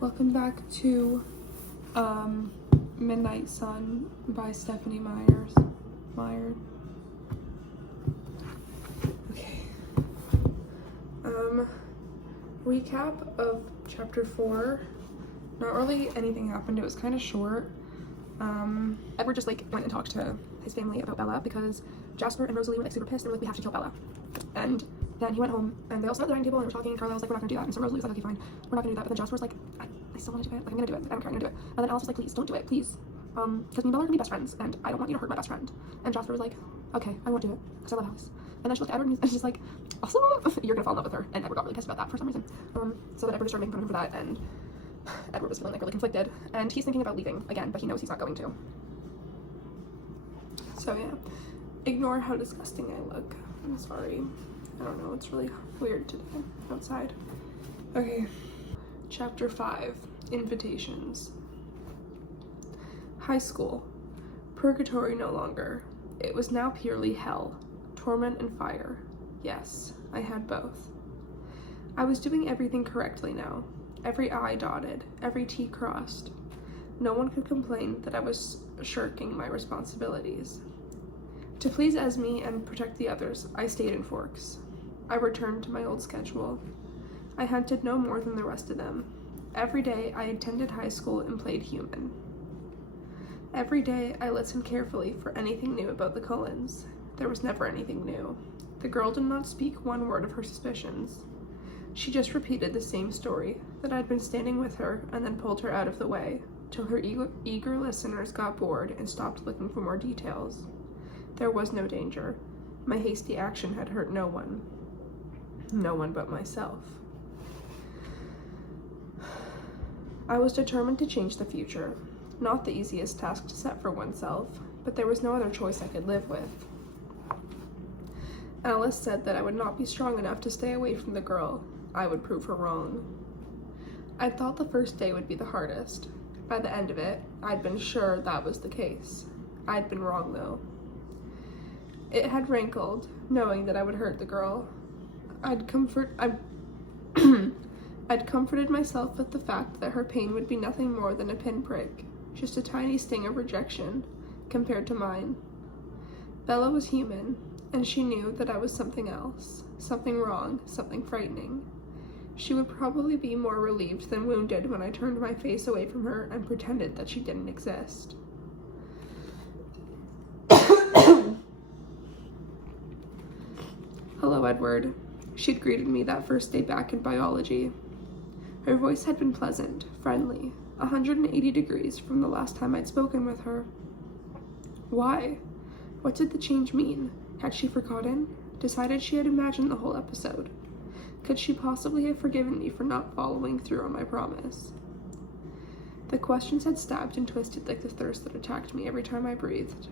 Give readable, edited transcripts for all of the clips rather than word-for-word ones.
Welcome back to Midnight Sun by Stephenie Meyer. Okay. Recap of chapter 4. Not really anything happened. It was kind of short. Edward just went and talked to his family about Bella because Jasper and Rosalie were super pissed and were we have to kill Bella. And then he went home and they all sat at the dining table and were talking, and Carla was we're not gonna do that. And so Rosalie was okay, fine, we're not gonna do that. But then Jasper was I still want to do it. I'm gonna do it. I don't care, I'm gonna do it. And then Alice was please don't do it, please. Because me and Bella are gonna be best friends and I don't want you to hurt my best friend. And Jasper was okay, I won't do it because I love Alice. And then she looked at Edward and she's also, you're gonna fall in love with her. And Edward got really pissed about that for some reason. So then Edward just started making fun of him for that, and Edward was feeling really conflicted. And he's thinking about leaving again, but he knows he's not going to. So yeah, ignore how disgusting I look. I'm sorry. I don't know, it's really weird today outside. Okay, chapter 5, Invitations. High school. Purgatory no longer. It was now purely hell. Torment and fire. Yes, I had both. I was doing everything correctly now. Every I dotted, every T crossed. No one could complain that I was shirking my responsibilities. To please Esme and protect the others, I stayed in Forks. I returned to my old schedule. I hunted no more than the rest of them. Every day I attended high school and played human. Every day I listened carefully for anything new about the Cullens. There was never anything new. The girl did not speak one word of her suspicions. She just repeated the same story, that I'd been standing with her and then pulled her out of the way, till her eager listeners got bored and stopped looking for more details. There was no danger. My hasty action had hurt no one. No one but myself. I was determined to change the future. Not the easiest task to set for oneself, but there was no other choice I could live with. Alice said that I would not be strong enough to stay away from the girl. I would prove her wrong. I thought the first day would be the hardest. By the end of it, I'd been sure that was the case. I'd been wrong, though. It had rankled, knowing that I would hurt the girl. I'd comforted myself with the fact that her pain would be nothing more than a pinprick, just a tiny sting of rejection, compared to mine. Bella was human, and she knew that I was something else, something wrong, something frightening. She would probably be more relieved than wounded when I turned my face away from her and pretended that she didn't exist. Hello, Edward. She'd greeted me that first day back in biology. Her voice had been pleasant, friendly, 180 degrees from the last time I'd spoken with her. Why? What did the change mean? Had she forgotten? Decided she had imagined the whole episode? Could she possibly have forgiven me for not following through on my promise? The questions had stabbed and twisted like the thirst that attacked me every time I breathed.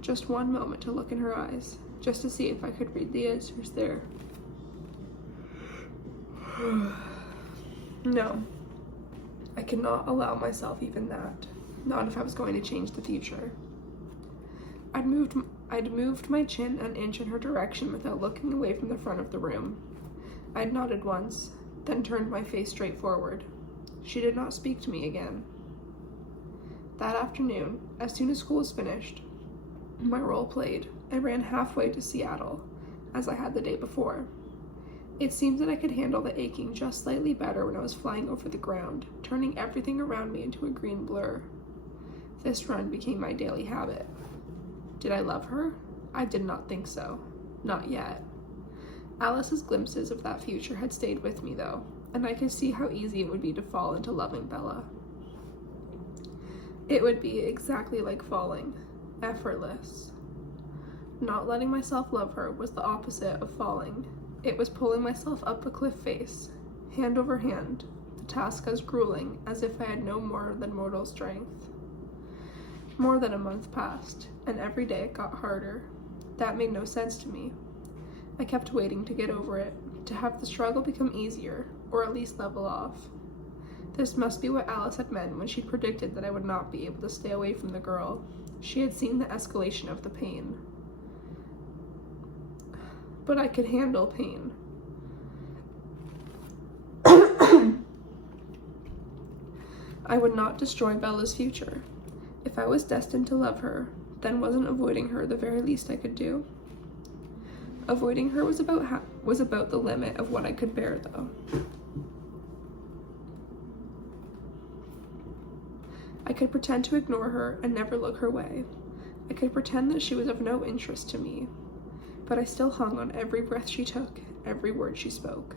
Just one moment to look in her eyes, just to see if I could read the answers there. No, I could not allow myself even that, not if I was going to change the future. I'd moved my chin an inch in her direction without looking away from the front of the room. I'd nodded once, then turned my face straight forward. She did not speak to me again. That afternoon, as soon as school was finished, my role played, I ran halfway to Seattle, as I had the day before. It seemed that I could handle the aching just slightly better when I was flying over the ground, turning everything around me into a green blur. This run became my daily habit. Did I love her? I did not think so. Not yet. Alice's glimpses of that future had stayed with me, though, and I could see how easy it would be to fall into loving Bella. It would be exactly like falling, effortless. Not letting myself love her was the opposite of falling. It was pulling myself up a cliff face, hand over hand, the task as grueling as if I had no more than mortal strength. More than a month passed, and every day it got harder. That made no sense to me. I kept waiting to get over it, to have the struggle become easier, or at least level off. This must be what Alice had meant when she predicted that I would not be able to stay away from the girl. She had seen the escalation of the pain. But I could handle pain. I would not destroy Bella's future. If I was destined to love her, then wasn't avoiding her the very least I could do? Avoiding her was about the limit of what I could bear, though. I could pretend to ignore her and never look her way. I could pretend that she was of no interest to me, but I still hung on every breath she took, every word she spoke.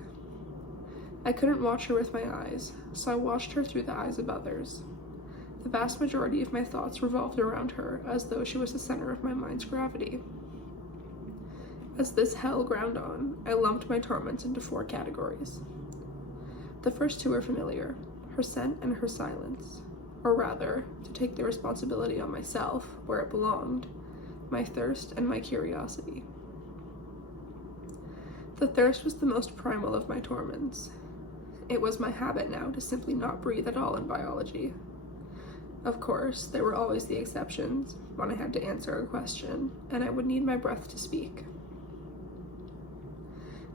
I couldn't watch her with my eyes, so I watched her through the eyes of others. The vast majority of my thoughts revolved around her, as though she was the center of my mind's gravity. As this hell ground on, I lumped my torments into 4 categories. The first 2 are familiar: her scent and her silence. Or rather, to take the responsibility on myself, where it belonged, my thirst and my curiosity. The thirst was the most primal of my torments. It was my habit now to simply not breathe at all in biology. Of course, there were always the exceptions, when I had to answer a question, and I would need my breath to speak.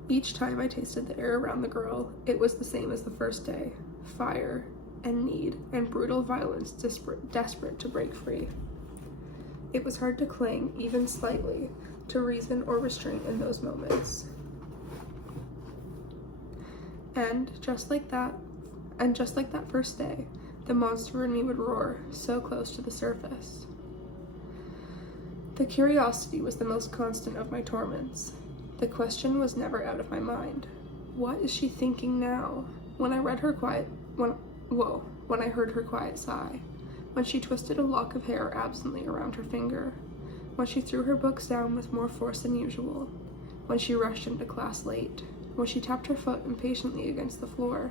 Each time I tasted the air around the girl, it was the same as the first day: fire and need and brutal violence, desperate to break free. It was hard to cling, even slightly, to reason or restraint in those moments. And just like that first day, the monster in me would roar, so close to the surface. The curiosity was the most constant of my torments. The question was never out of my mind: what is she thinking now? When I heard her quiet sigh, when she twisted a lock of hair absently around her finger, when she threw her books down with more force than usual, when she rushed into class late, when she tapped her foot impatiently against the floor.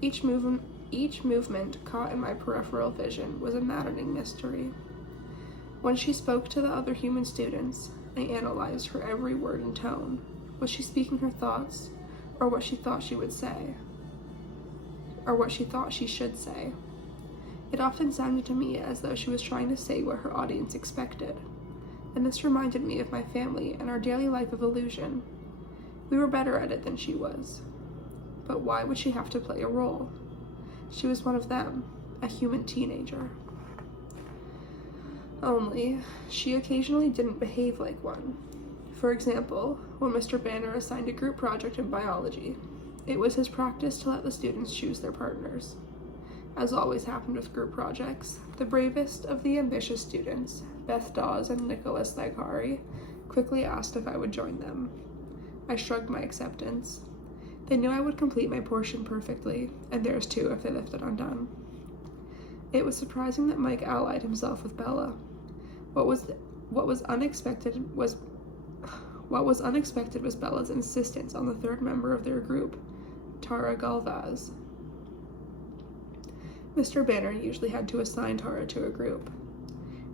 Each movement caught in my peripheral vision was a maddening mystery. When she spoke to the other human students, I analyzed her every word and tone. Was she speaking her thoughts, or what she thought she would say? Or what she thought she should say? It often sounded to me as though she was trying to say what her audience expected, and this reminded me of my family and our daily life of illusion. We were better at it than she was. But why would she have to play a role? She was one of them, a human teenager. Only, she occasionally didn't behave like one. For example, when Mr. Banner assigned a group project in biology, it was his practice to let the students choose their partners. As always happened with group projects, the bravest of the ambitious students, Beth Dawes and Nicholas Lagari, quickly asked if I would join them. I shrugged my acceptance. They knew I would complete my portion perfectly, and theirs too if they left it undone. It was surprising that Mike allied himself with Bella. What was unexpected was Bella's insistence on the third member of their group, Tara Galvaz. Mr. Banner usually had to assign Tara to a group.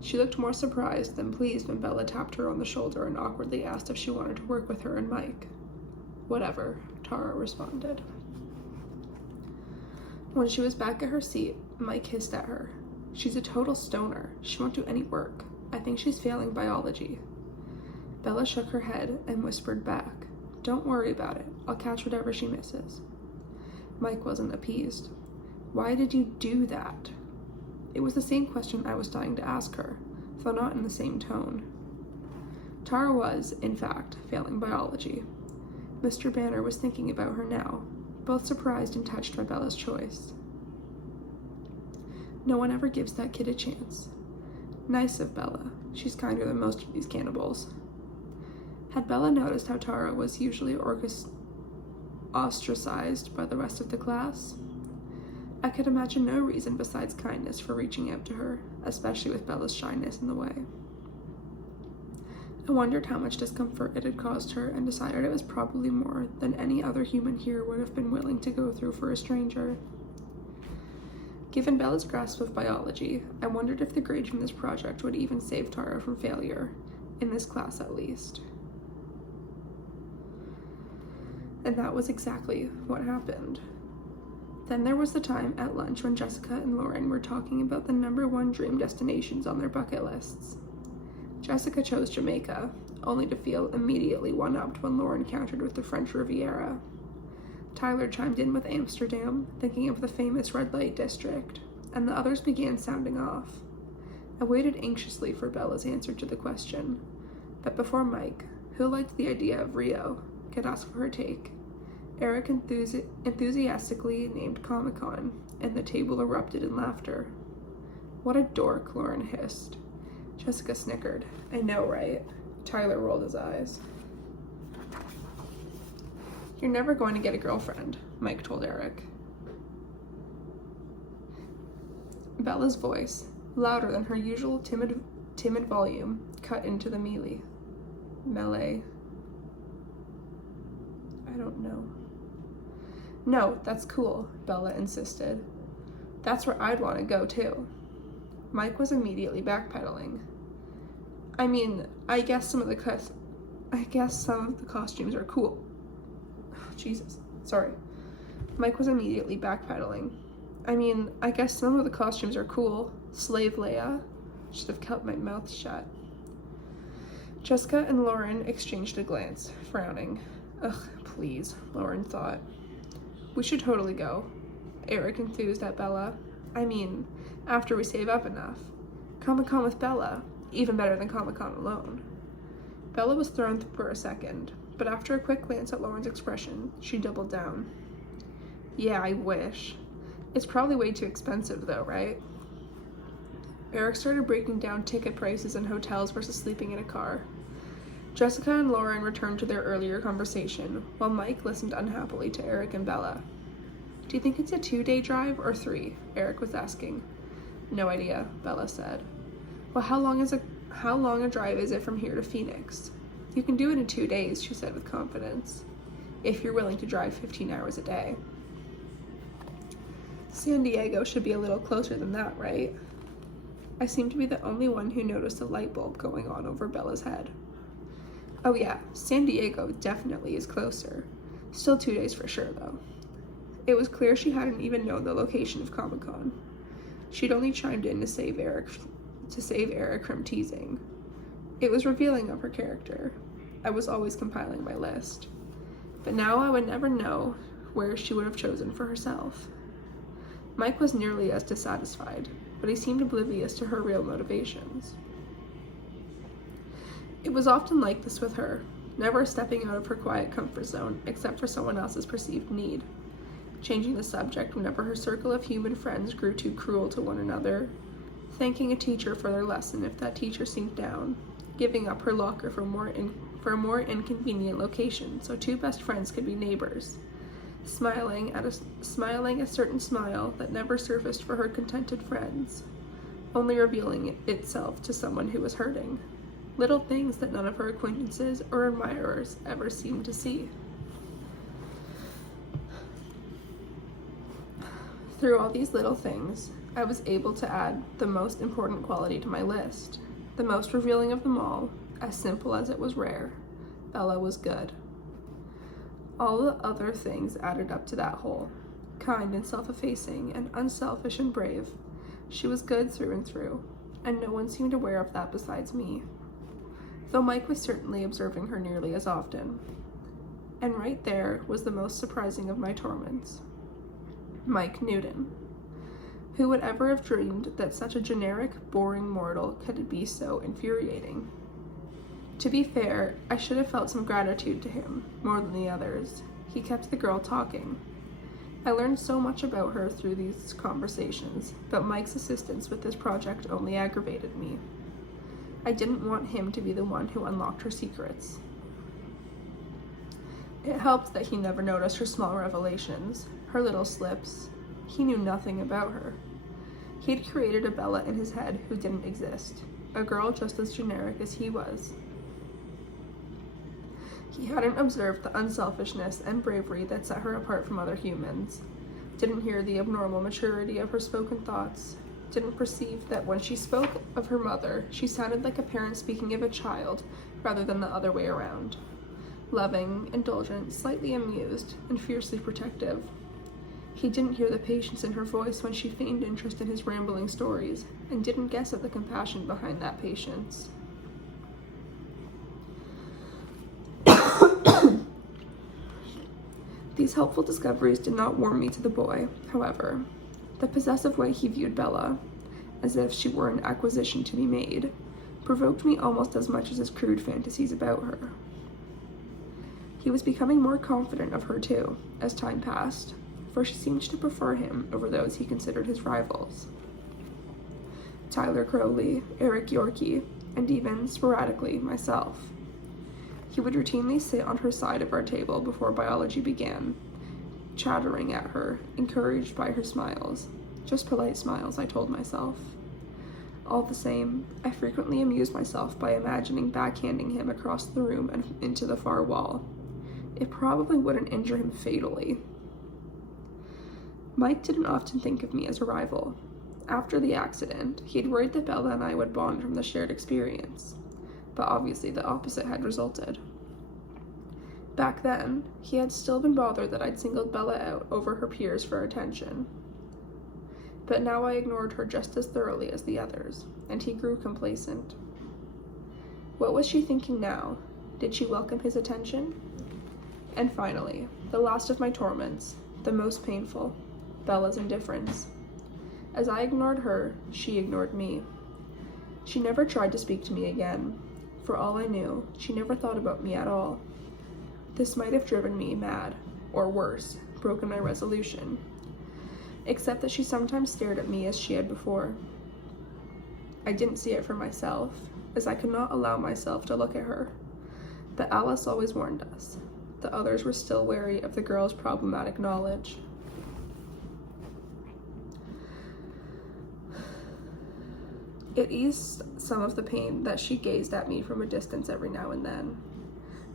She looked more surprised than pleased when Bella tapped her on the shoulder and awkwardly asked if she wanted to work with her and Mike. "Whatever," Tara responded. When she was back at her seat, Mike hissed at her. "She's a total stoner. She won't do any work. I think she's failing biology." Bella shook her head and whispered back, "Don't worry about it. I'll catch whatever she misses." Mike wasn't appeased. "Why did you do that?" It was the same question I was dying to ask her, though not in the same tone. Tara was, in fact, failing biology. Mr. Banner was thinking about her now, both surprised and touched by Bella's choice. "No one ever gives that kid a chance." Nice of Bella. She's kinder than most of these cannibals. Had Bella noticed how Tara was usually ostracized by the rest of the class? I could imagine no reason besides kindness for reaching out to her, especially with Bella's shyness in the way. I wondered how much discomfort it had caused her and decided it was probably more than any other human here would have been willing to go through for a stranger. Given Bella's grasp of biology, I wondered if the grade from this project would even save Tara from failure, in this class at least. And that was exactly what happened. Then there was the time at lunch when Jessica and Lauren were talking about the #1 dream destinations on their bucket lists. Jessica chose Jamaica, only to feel immediately one-upped when Lauren countered with the French Riviera. Tyler chimed in with Amsterdam, thinking of the famous red light district. and the others began sounding off. I waited anxiously for Bella's answer to the question, but before Mike, who liked the idea of Rio, could ask for her take, Eric enthusiastically named Comic-Con, and the table erupted in laughter. What a dork, Lauren hissed. Jessica snickered. I know, right? Tyler rolled his eyes. You're never going to get a girlfriend, Mike told Eric. Bella's voice, louder than her usual timid volume, cut into the melee. I don't know. No, that's cool, Bella insisted. That's where I'd want to go, too. Mike was immediately backpedaling. I mean, I guess some of the costumes are cool. Jesus, sorry. Mike was immediately backpedaling. I mean, I guess some of the costumes are cool. Slave Leia. Should have kept my mouth shut. Jessica and Lauren exchanged a glance, frowning. Ugh, please, Lauren thought. We should totally go. Eric enthused at Bella. I mean, after we save up enough. Comic-Con with Bella. Even better than Comic-Con alone. Bella was thrown for a second, but after a quick glance at Lauren's expression, she doubled down. Yeah, I wish. It's probably way too expensive though, right? Eric started breaking down ticket prices and hotels versus sleeping in a car. Jessica and Lauren returned to their earlier conversation, while Mike listened unhappily to Eric and Bella. Do you think it's a 2-day drive or 3? Eric was asking. No idea, Bella said. Well, how long a drive is it from here to Phoenix? You can do it in 2 days, she said with confidence, if you're willing to drive 15 hours a day. San Diego should be a little closer than that, right? I seem to be the only one who noticed a light bulb going on over Bella's head. Oh yeah, San Diego definitely is closer. Still 2 days for sure, though. It was clear she hadn't even known the location of Comic-Con. She'd only chimed in to save Eric from teasing. It was revealing of her character. I was always compiling my list. But now I would never know where she would have chosen for herself. Mike was nearly as dissatisfied, but he seemed oblivious to her real motivations. It was often like this with her, never stepping out of her quiet comfort zone except for someone else's perceived need, changing the subject whenever her circle of human friends grew too cruel to one another, thanking a teacher for their lesson if that teacher seemed down, giving up her locker for a more inconvenient location so 2 best friends could be neighbors, smiling a certain smile that never surfaced for her contented friends, only revealing itself to someone who was hurting. Little things that none of her acquaintances or admirers ever seemed to see. Through all these little things, I was able to add the most important quality to my list. The most revealing of them all, as simple as it was rare. Bella was good. All the other things added up to that whole. Kind and self-effacing and unselfish and brave. She was good through and through, and no one seemed aware of that besides me. Though Mike was certainly observing her nearly as often. And right there was the most surprising of my torments. Mike Newton. Who would ever have dreamed that such a generic, boring mortal could be so infuriating? To be fair, I should have felt some gratitude to him, more than the others. He kept the girl talking. I learned so much about her through these conversations, but Mike's assistance with this project only aggravated me. I didn't want him to be the one who unlocked her secrets. It helped that he never noticed her small revelations, her little slips. He knew nothing about her. He'd created a Bella in his head who didn't exist, a girl just as generic as he was. He hadn't observed the unselfishness and bravery that set her apart from other humans, didn't hear the abnormal maturity of her spoken thoughts, didn't perceive that when she spoke of her mother, she sounded like a parent speaking of a child rather than the other way around. Loving, indulgent, slightly amused, and fiercely protective. He didn't hear the patience in her voice when she feigned interest in his rambling stories, and didn't guess at the compassion behind that patience. These helpful discoveries did not warm me to the boy, however. The possessive way he viewed Bella, as if she were an acquisition to be made, provoked me almost as much as his crude fantasies about her. He was becoming more confident of her too, as time passed, for she seemed to prefer him over those he considered his rivals. Tyler Crowley, Eric Yorkie, and even, sporadically, myself. He would routinely sit on her side of our table before biology began, chattering at her, encouraged by her smiles. Just polite smiles, I told myself. All the same, I frequently amused myself by imagining backhanding him across the room and into the far wall. It probably wouldn't injure him fatally. Mike didn't often think of me as a rival. After the accident, he'd worried that Bella and I would bond from the shared experience, but obviously the opposite had resulted. Back then, he had still been bothered that I'd singled Bella out over her peers for attention. But now I ignored her just as thoroughly as the others, and he grew complacent. What was she thinking now? Did she welcome his attention? And finally, the last of my torments, the most painful, Bella's indifference. As I ignored her, she ignored me. She never tried to speak to me again. For all I knew, she never thought about me at all. This might have driven me mad, or worse, broken my resolution. Except that she sometimes stared at me as she had before. I didn't see it for myself, as I could not allow myself to look at her. But Alice always warned us. The others were still wary of the girl's problematic knowledge. It eased some of the pain that she gazed at me from a distance every now and then.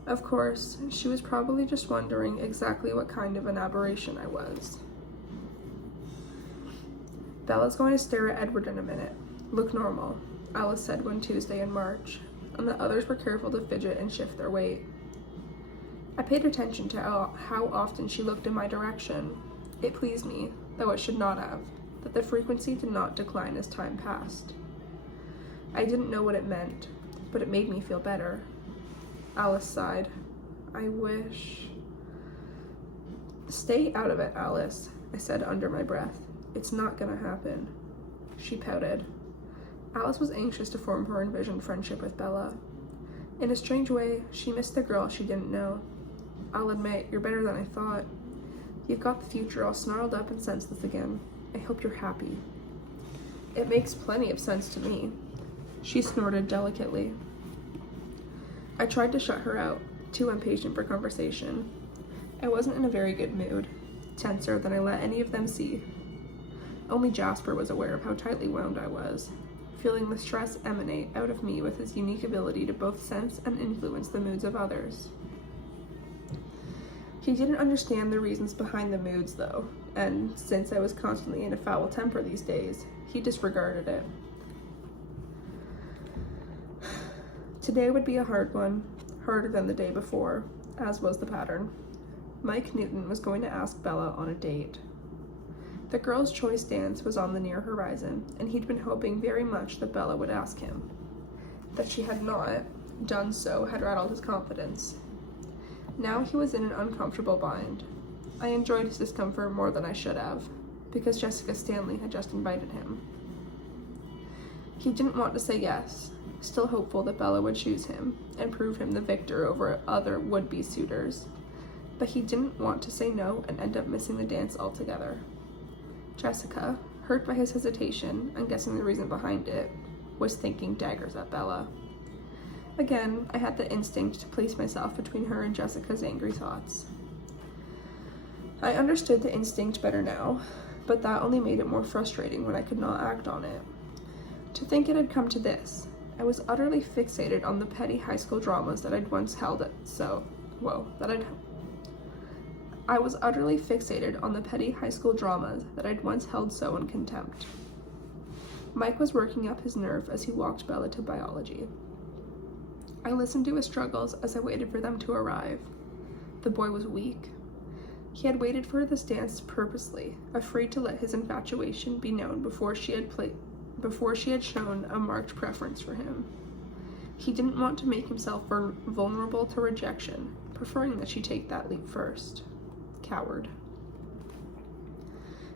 Of course, she was probably just wondering exactly what kind of an aberration I was. Bella's going to stare at Edward in a minute. Look normal, Alice said one Tuesday in March, and the others were careful to fidget and shift their weight. I paid attention to how often she looked in my direction. It pleased me, though it should not have, that the frequency did not decline as time passed. I didn't know what it meant, but it made me feel better. Alice sighed. I wish... Stay out of it, Alice, I said under my breath. It's not gonna happen. She pouted. Alice was anxious to form her envisioned friendship with Bella. In a strange way, she missed the girl she didn't know. I'll admit, you're better than I thought. You've got the future all snarled up and senseless again. I hope you're happy. It makes plenty of sense to me. She snorted delicately. I tried to shut her out, too impatient for conversation. I wasn't in a very good mood, tenser than I let any of them see. Only Jasper was aware of how tightly wound I was, feeling the stress emanate out of me with his unique ability to both sense and influence the moods of others. He didn't understand the reasons behind the moods, though, and since I was constantly in a foul temper these days, he disregarded it. Today would be a hard one, harder than the day before, as was the pattern. Mike Newton was going to ask Bella on a date. The girls' choice dance was on the near horizon, and he'd been hoping very much that Bella would ask him. That she had not done so had rattled his confidence. Now he was in an uncomfortable bind. I enjoyed his discomfort more than I should have, because Jessica Stanley had just invited him. He didn't want to say yes, still hopeful that Bella would choose him and prove him the victor over other would-be suitors. But he didn't want to say no and end up missing the dance altogether. Jessica, hurt by his hesitation and guessing the reason behind it, was thinking daggers at Bella. Again, I had the instinct to place myself between her and Jessica's angry thoughts. I understood the instinct better now, but that only made it more frustrating when I could not act on it. To think it had come to this, I was utterly fixated on the petty high school dramas that I'd once held I was utterly fixated on the petty high school dramas that I'd once held so in contempt. Mike was working up his nerve as he walked Bella to biology. I listened to his struggles as I waited for them to arrive. The boy was weak. He had waited for this dance purposely, afraid to let his infatuation be known before she had shown a marked preference for him. He didn't want to make himself vulnerable to rejection, preferring that she take that leap first. Coward.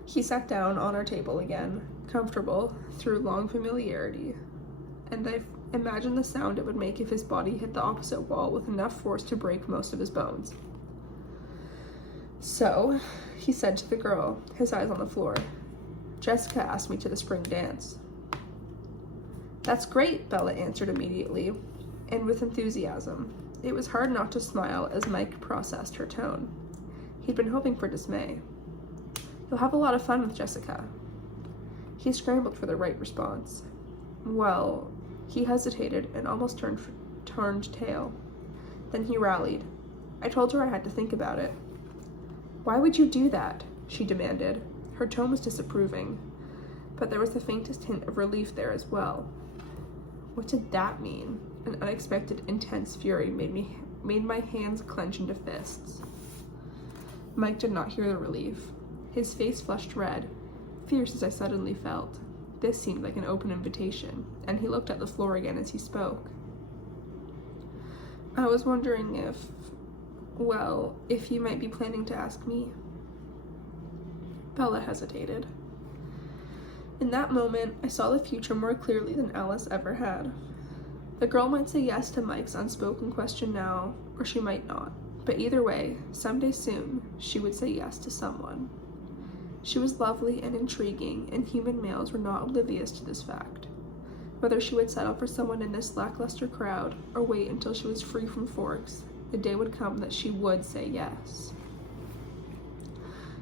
He sat down on our table again, comfortable through long familiarity, and I imagined the sound it would make if his body hit the opposite wall with enough force to break most of his bones. "So," he said to the girl, his eyes on the floor, "Jessica asked me to the spring dance." "That's great," Bella answered immediately, and with enthusiasm. It was hard not to smile as Mike processed her tone. He'd been hoping for dismay. "You'll have a lot of fun with Jessica." He scrambled for the right response. "Well," he hesitated and almost turned tail. Then he rallied. "I told her I had to think about it." "Why would you do that?" she demanded. Her tone was disapproving, but there was the faintest hint of relief there as well. What did that mean? An unexpected, intense fury made my hands clench into fists. Mike did not hear the relief. His face flushed red, fierce as I suddenly felt. This seemed like an open invitation, and he looked at the floor again as he spoke. "I was wondering if you might be planning to ask me." Bella hesitated. In that moment, I saw the future more clearly than Alice ever had. The girl might say yes to Mike's unspoken question now, or she might not. But either way, someday soon, she would say yes to someone. She was lovely and intriguing, and human males were not oblivious to this fact. Whether she would settle for someone in this lackluster crowd, or wait until she was free from Forks, the day would come that she would say yes.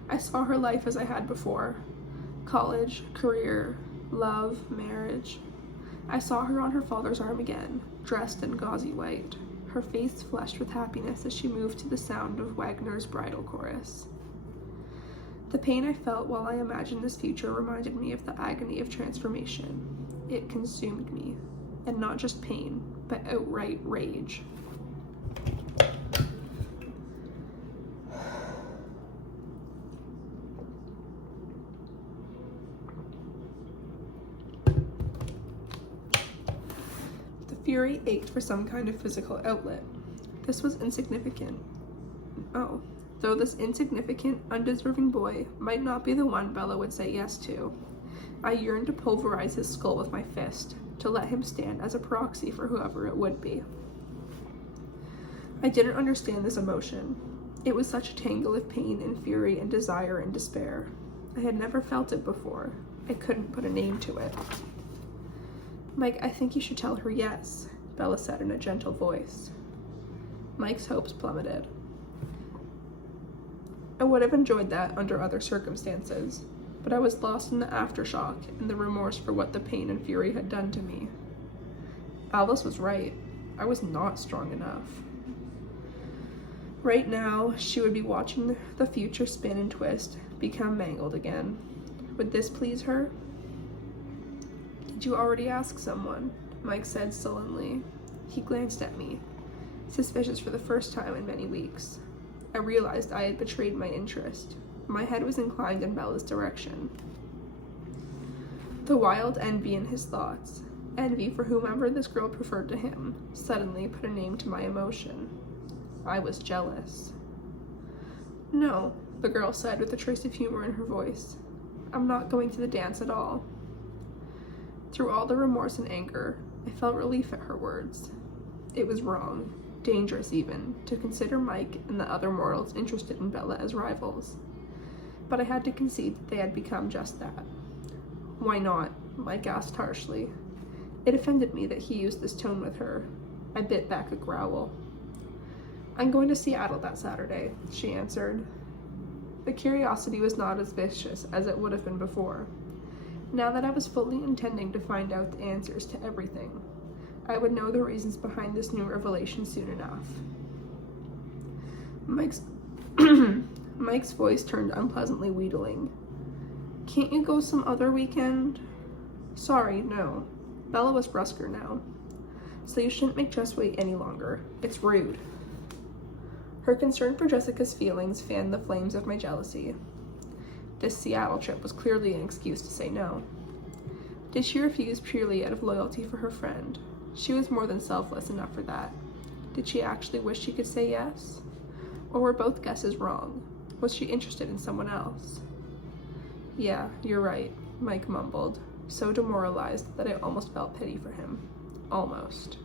I saw her life as I had before. College, career, love, marriage. I saw her on her father's arm again, dressed in gauzy white, her face flushed with happiness as she moved to the sound of Wagner's bridal chorus. The pain I felt while I imagined this future reminded me of the agony of transformation. It consumed me, and not just pain, but outright rage. Fury ached for some kind of physical outlet. Though this insignificant, undeserving boy might not be the one Bella would say yes to, I yearned to pulverize his skull with my fist, to let him stand as a proxy for whoever it would be. I didn't understand this emotion. It was such a tangle of pain and fury and desire and despair. I had never felt it before. I couldn't put a name to it. "Mike, I think you should tell her yes," Bella said in a gentle voice. Mike's hopes plummeted. I would have enjoyed that under other circumstances, but I was lost in the aftershock and the remorse for what the pain and fury had done to me. Alice was right. I was not strong enough. Right now, she would be watching the future spin and twist, become mangled again. Would this please her? "Did you already ask someone?" Mike said sullenly. He glanced at me, suspicious for the first time in many weeks. I realized I had betrayed my interest. My head was inclined in Bella's direction. The wild envy in his thoughts, envy for whomever this girl preferred to him, suddenly put a name to my emotion. I was jealous. "No," the girl said with a trace of humor in her voice. "I'm not going to the dance at all." Through all the remorse and anger, I felt relief at her words. It was wrong, dangerous even, to consider Mike and the other mortals interested in Bella as rivals. But I had to concede that they had become just that. "Why not?" Mike asked harshly. It offended me that he used this tone with her. I bit back a growl. "I'm going to Seattle that Saturday," she answered. The curiosity was not as vicious as it would have been before. Now that I was fully intending to find out the answers to everything, I would know the reasons behind this new revelation soon enough. Mike's voice turned unpleasantly wheedling. "Can't you go some other weekend?" "Sorry, no." Bella was brusquer now. "So you shouldn't make Jess wait any longer. It's rude." Her concern for Jessica's feelings fanned the flames of my jealousy. This Seattle trip was clearly an excuse to say no. Did she refuse purely out of loyalty for her friend? She was more than selfless enough for that. Did she actually wish she could say yes? Or were both guesses wrong? Was she interested in someone else? Yeah, you're right, Mike mumbled, so demoralized that I almost felt pity for him. Almost.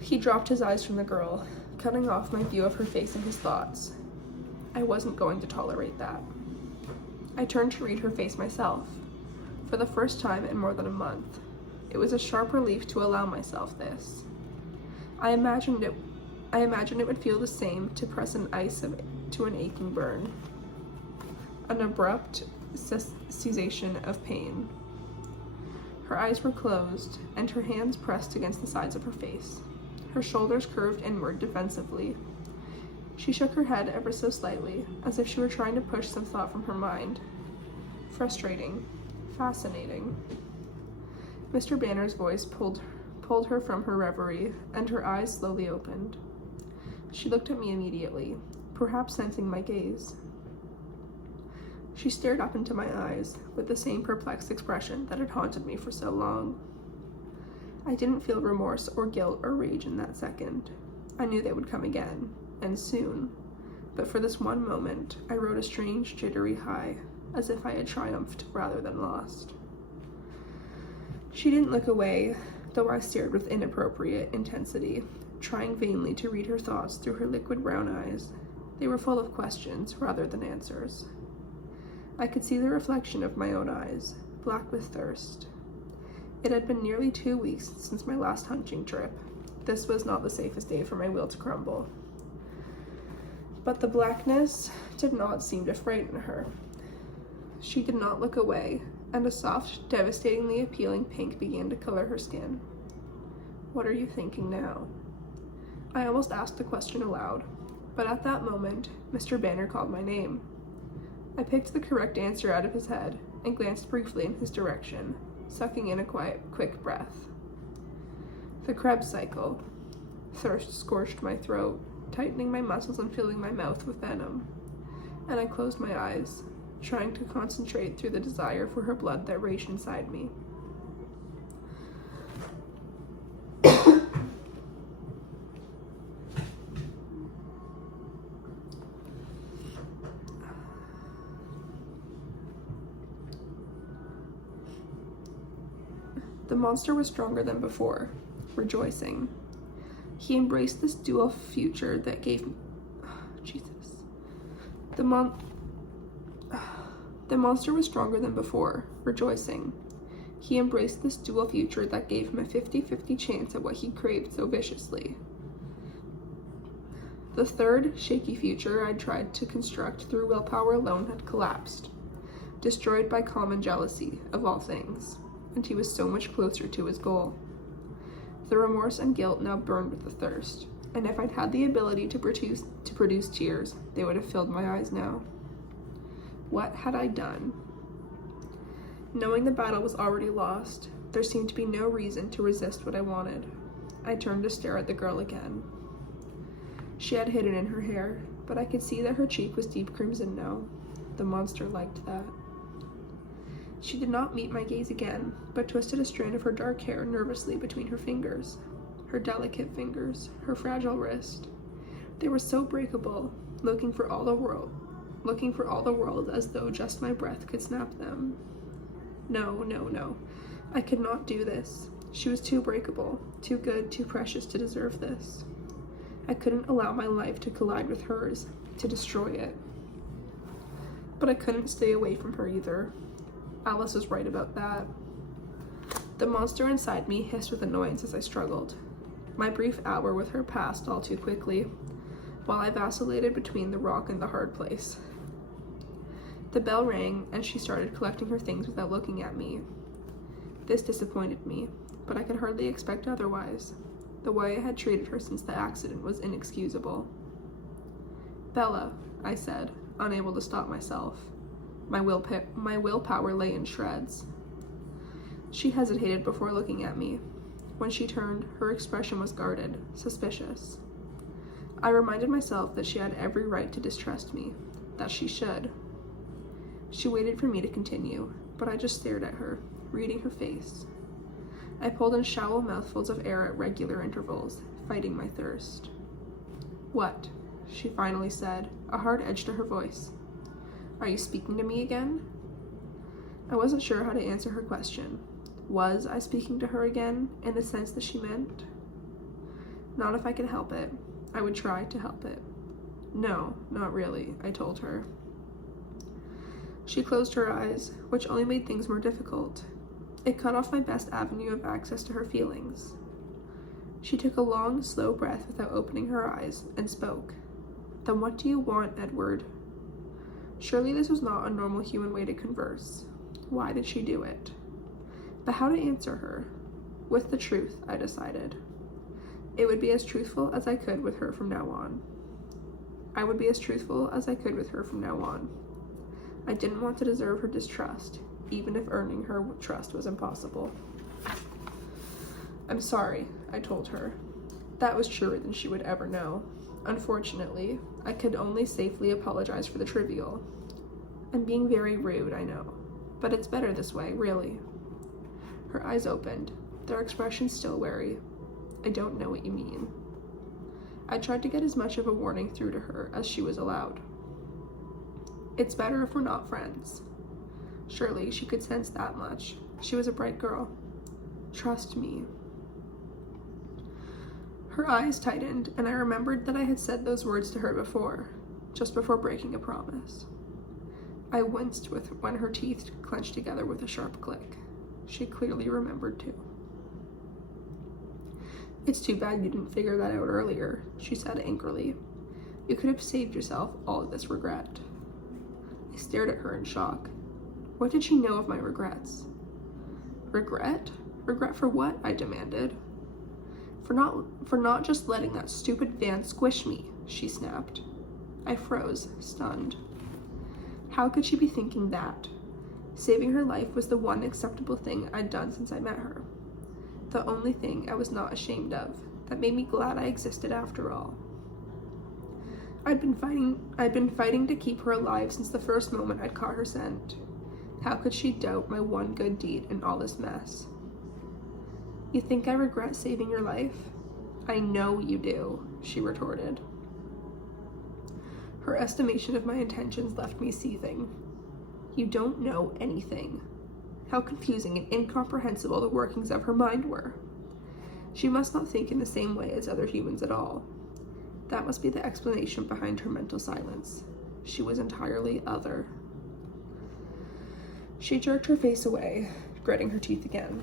He dropped his eyes from the girl, cutting off my view of her face and his thoughts. I wasn't going to tolerate that. I turned to read her face myself, for the first time in more than a month. It was a sharp relief to allow myself this. I imagined it would feel the same to press an ice to an aching burn. An abrupt cessation of pain. Her eyes were closed, and her hands pressed against the sides of her face. Her shoulders curved inward defensively. She shook her head ever so slightly, as if she were trying to push some thought from her mind. Frustrating. Fascinating. Mr. Banner's voice pulled her from her reverie, and her eyes slowly opened. She looked at me immediately, perhaps sensing my gaze. She stared up into my eyes, with the same perplexed expression that had haunted me for so long. I didn't feel remorse or guilt or rage in that second. I knew they would come again, and soon, but for this one moment, I rode a strange, jittery high, as if I had triumphed rather than lost. She didn't look away, though I stared with inappropriate intensity, trying vainly to read her thoughts through her liquid brown eyes. They were full of questions rather than answers. I could see the reflection of my own eyes, black with thirst. It had been nearly 2 weeks since my last hunting trip. This was not the safest day for my will to crumble. But the blackness did not seem to frighten her. She did not look away, and a soft, devastatingly appealing pink began to color her skin. What are you thinking now? I almost asked the question aloud, but at that moment, Mr. Banner called my name. I picked the correct answer out of his head and glanced briefly in his direction, sucking in a quick breath. The Krebs cycle. Thirst scorched my throat, tightening my muscles and filling my mouth with venom, and I closed my eyes, trying to concentrate through the desire for her blood that raged inside me. The monster was stronger than before, rejoicing. He embraced this dual future that gave me... Jesus. The monster was stronger than before, rejoicing. He embraced this dual future that gave him a 50-50 chance at what he craved so viciously. The third, shaky future I'd tried to construct through willpower alone had collapsed, destroyed by common jealousy, of all things, and he was so much closer to his goal. The remorse and guilt now burned with the thirst, and if I'd had the ability to produce tears, they would have filled my eyes now. What had I done? Knowing the battle was already lost, there seemed to be no reason to resist what I wanted. I turned to stare at the girl again. She had hidden in her hair, but I could see that her cheek was deep crimson now. The monster liked that. She did not meet my gaze again, but twisted a strand of her dark hair nervously between her fingers. Her delicate fingers, her fragile wrist. They were so breakable, looking for all the world as though just my breath could snap them. No. I could not do this. She was too breakable, too good, too precious to deserve this. I couldn't allow my life to collide with hers, to destroy it. But I couldn't stay away from her either. Alice was right about that. The monster inside me hissed with annoyance as I struggled. My brief hour with her passed all too quickly, while I vacillated between the rock and the hard place. The bell rang, and she started collecting her things without looking at me. This disappointed me, but I could hardly expect otherwise. The way I had treated her since the accident was inexcusable. "Bella," I said, unable to stop myself. My willpower lay in shreds. She hesitated before looking at me. When she turned, her expression was guarded, suspicious. I reminded myself that she had every right to distrust me, that she should. She waited for me to continue, but I just stared at her, reading her face. I pulled in shallow mouthfuls of air at regular intervals, fighting my thirst. "What?" she finally said, a hard edge to her voice. Are you speaking to me again? I wasn't sure how to answer her question. Was I speaking to her again, in the sense that she meant? Not if I could help it. I would try to help it. No, not really, I told her. She closed her eyes, which only made things more difficult. It cut off my best avenue of access to her feelings. She took a long, slow breath without opening her eyes, and spoke. Then what do you want, Edward? Surely this was not a normal human way to converse. Why did she do it? But how to answer her? With the truth, I decided. It would be as truthful as I could with her from now on. I would be as truthful as I could with her from now on. I didn't want to deserve her distrust, even if earning her trust was impossible. I'm sorry, I told her. That was truer than she would ever know. Unfortunately, I could only safely apologize for the trivial. I'm being very rude, I know, but it's better this way, really. Her eyes opened, their expression still wary. I don't know what you mean. I tried to get as much of a warning through to her as she was allowed. It's better if we're not friends. Surely she could sense that much. She was a bright girl. Trust me. Her eyes tightened, and I remembered that I had said those words to her before, just before breaking a promise. I winced when her teeth clenched together with a sharp click. She clearly remembered too. It's too bad you didn't figure that out earlier, she said angrily. You could have saved yourself all of this regret. I stared at her in shock. What did she know of my regrets? Regret? Regret for what? I demanded. For not just letting that stupid van squish me, she snapped. I froze, stunned. How could she be thinking that? Saving her life was the one acceptable thing I'd done since I met her. The only thing I was not ashamed of, that made me glad I existed after all. I'd been fighting to keep her alive since the first moment I'd caught her scent. How could she doubt my one good deed in all this mess? You think I regret saving your life? I know you do, she retorted. Her estimation of my intentions left me seething. You don't know anything. How confusing and incomprehensible the workings of her mind were. She must not think in the same way as other humans at all. That must be the explanation behind her mental silence. She was entirely other. She jerked her face away, gritting her teeth again.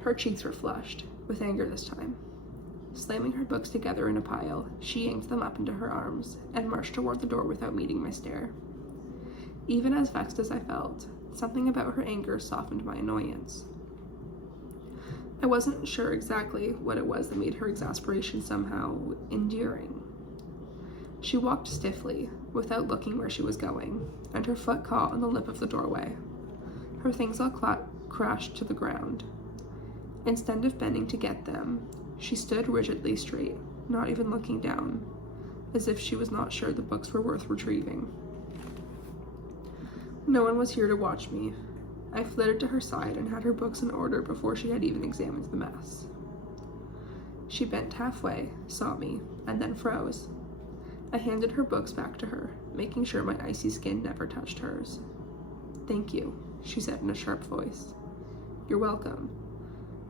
Her cheeks were flushed, with anger this time. Slamming her books together in a pile, she yanked them up into her arms and marched toward the door without meeting my stare. Even as vexed as I felt, something about her anger softened my annoyance. I wasn't sure exactly what it was that made her exasperation somehow endearing. She walked stiffly, without looking where she was going, and her foot caught on the lip of the doorway. Her things all crashed to the ground. Instead of bending to get them, she stood rigidly straight, not even looking down, as if she was not sure the books were worth retrieving. No one was here to watch me. I flitted to her side and had her books in order before she had even examined the mess. She bent halfway, saw me, and then froze. I handed her books back to her, making sure my icy skin never touched hers. Thank you, she said in a sharp voice. You're welcome.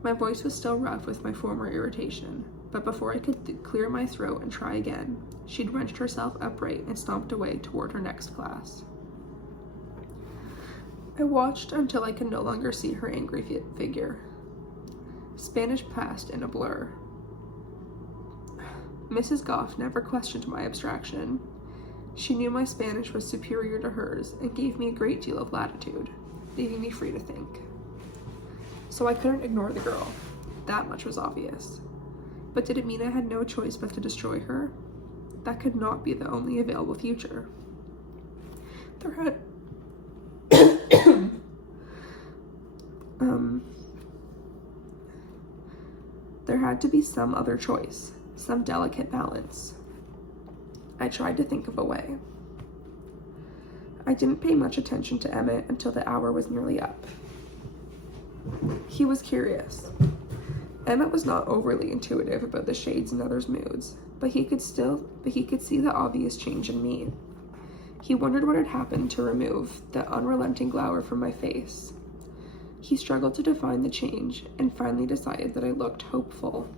My voice was still rough with my former irritation, but before I could clear my throat and try again, she'd wrenched herself upright and stomped away toward her next class. I watched until I could no longer see her angry figure. Spanish passed in a blur. Mrs. Goff never questioned my abstraction. She knew my Spanish was superior to hers and gave me a great deal of latitude, leaving me free to think. So I couldn't ignore the girl. That much was obvious. But did it mean I had no choice but to destroy her? That could not be the only available future. There had to be some other choice, some delicate balance. I tried to think of a way. I didn't pay much attention to Emmett until the hour was nearly up. He was curious. Emmett was not overly intuitive about the shades in others' moods, but he could see the obvious change in me. He wondered what had happened to remove the unrelenting glower from my face. He struggled to define the change and finally decided that I looked hopeful.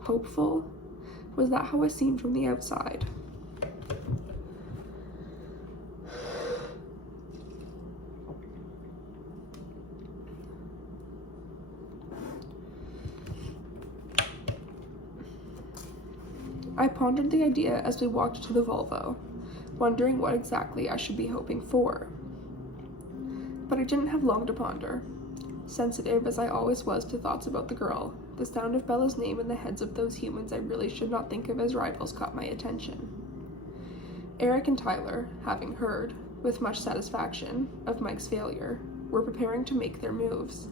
Hopeful? Was that how I seemed from the outside? I pondered the idea as we walked to the Volvo, wondering what exactly I should be hoping for. But I didn't have long to ponder. Sensitive as I always was to thoughts about the girl, the sound of Bella's name in the heads of those humans I really should not think of as rivals caught my attention. Eric and Tyler, having heard, with much satisfaction, of Mike's failure, were preparing to make their moves.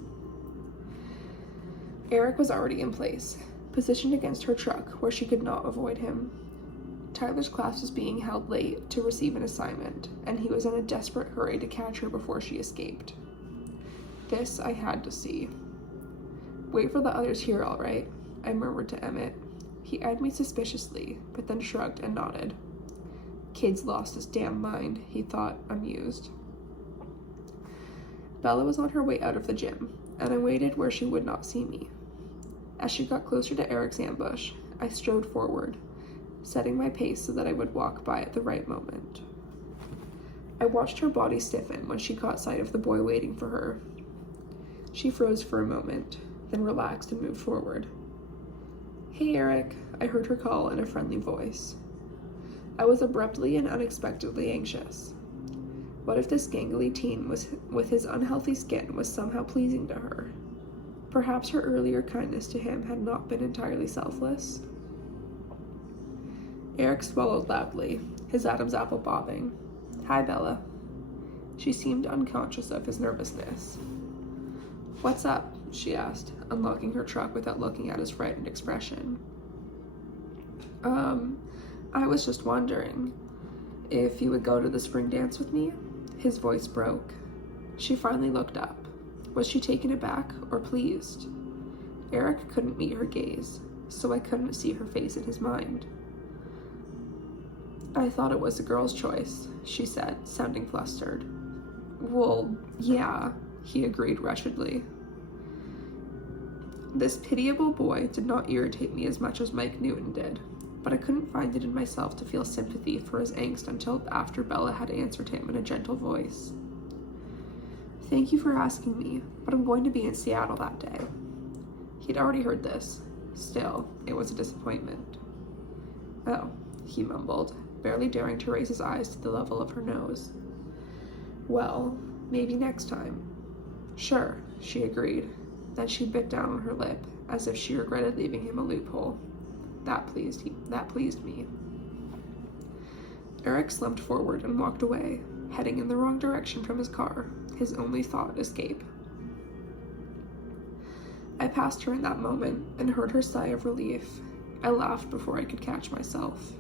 Eric was already in place, positioned against her truck where she could not avoid him. Tyler's class was being held late to receive an assignment, and he was in a desperate hurry to catch her before she escaped. This I had to see. "Wait for the others here, all right," I murmured to Emmett. He eyed me suspiciously, but then shrugged and nodded. "Kid's lost his damn mind," he thought, amused. Bella was on her way out of the gym, and I waited where she would not see me. As she got closer to Eric's ambush, I strode forward, setting my pace so that I would walk by at the right moment. I watched her body stiffen when she caught sight of the boy waiting for her. She froze for a moment, then relaxed and moved forward. "Hey, Eric," I heard her call in a friendly voice. I was abruptly and unexpectedly anxious. What if this gangly teen with his unhealthy skin was somehow pleasing to her? Perhaps her earlier kindness to him had not been entirely selfless. Eric swallowed loudly, his Adam's apple bobbing. "Hi, Bella." She seemed unconscious of his nervousness. "What's up?" she asked, unlocking her truck without looking at his frightened expression. I was just wondering if you would go to the spring dance with me?" His voice broke. She finally looked up. Was she taken aback or pleased? Eric couldn't meet her gaze, so I couldn't see her face in his mind. "I thought it was a girl's choice," she said, sounding flustered. "Well, yeah," he agreed wretchedly. This pitiable boy did not irritate me as much as Mike Newton did, but I couldn't find it in myself to feel sympathy for his angst until after Bella had answered him in a gentle voice. "Thank you for asking me, but I'm going to be in Seattle that day." He'd already heard this. Still, it was a disappointment. "Oh," he mumbled, barely daring to raise his eyes to the level of her nose. "Well, maybe next time." "Sure," she agreed. Then she bit down on her lip, as if she regretted leaving him a loophole. That pleased me. Eric slumped forward and walked away, heading in the wrong direction from his car, his only thought escape. I passed her in that moment and heard her sigh of relief. I laughed before I could catch myself.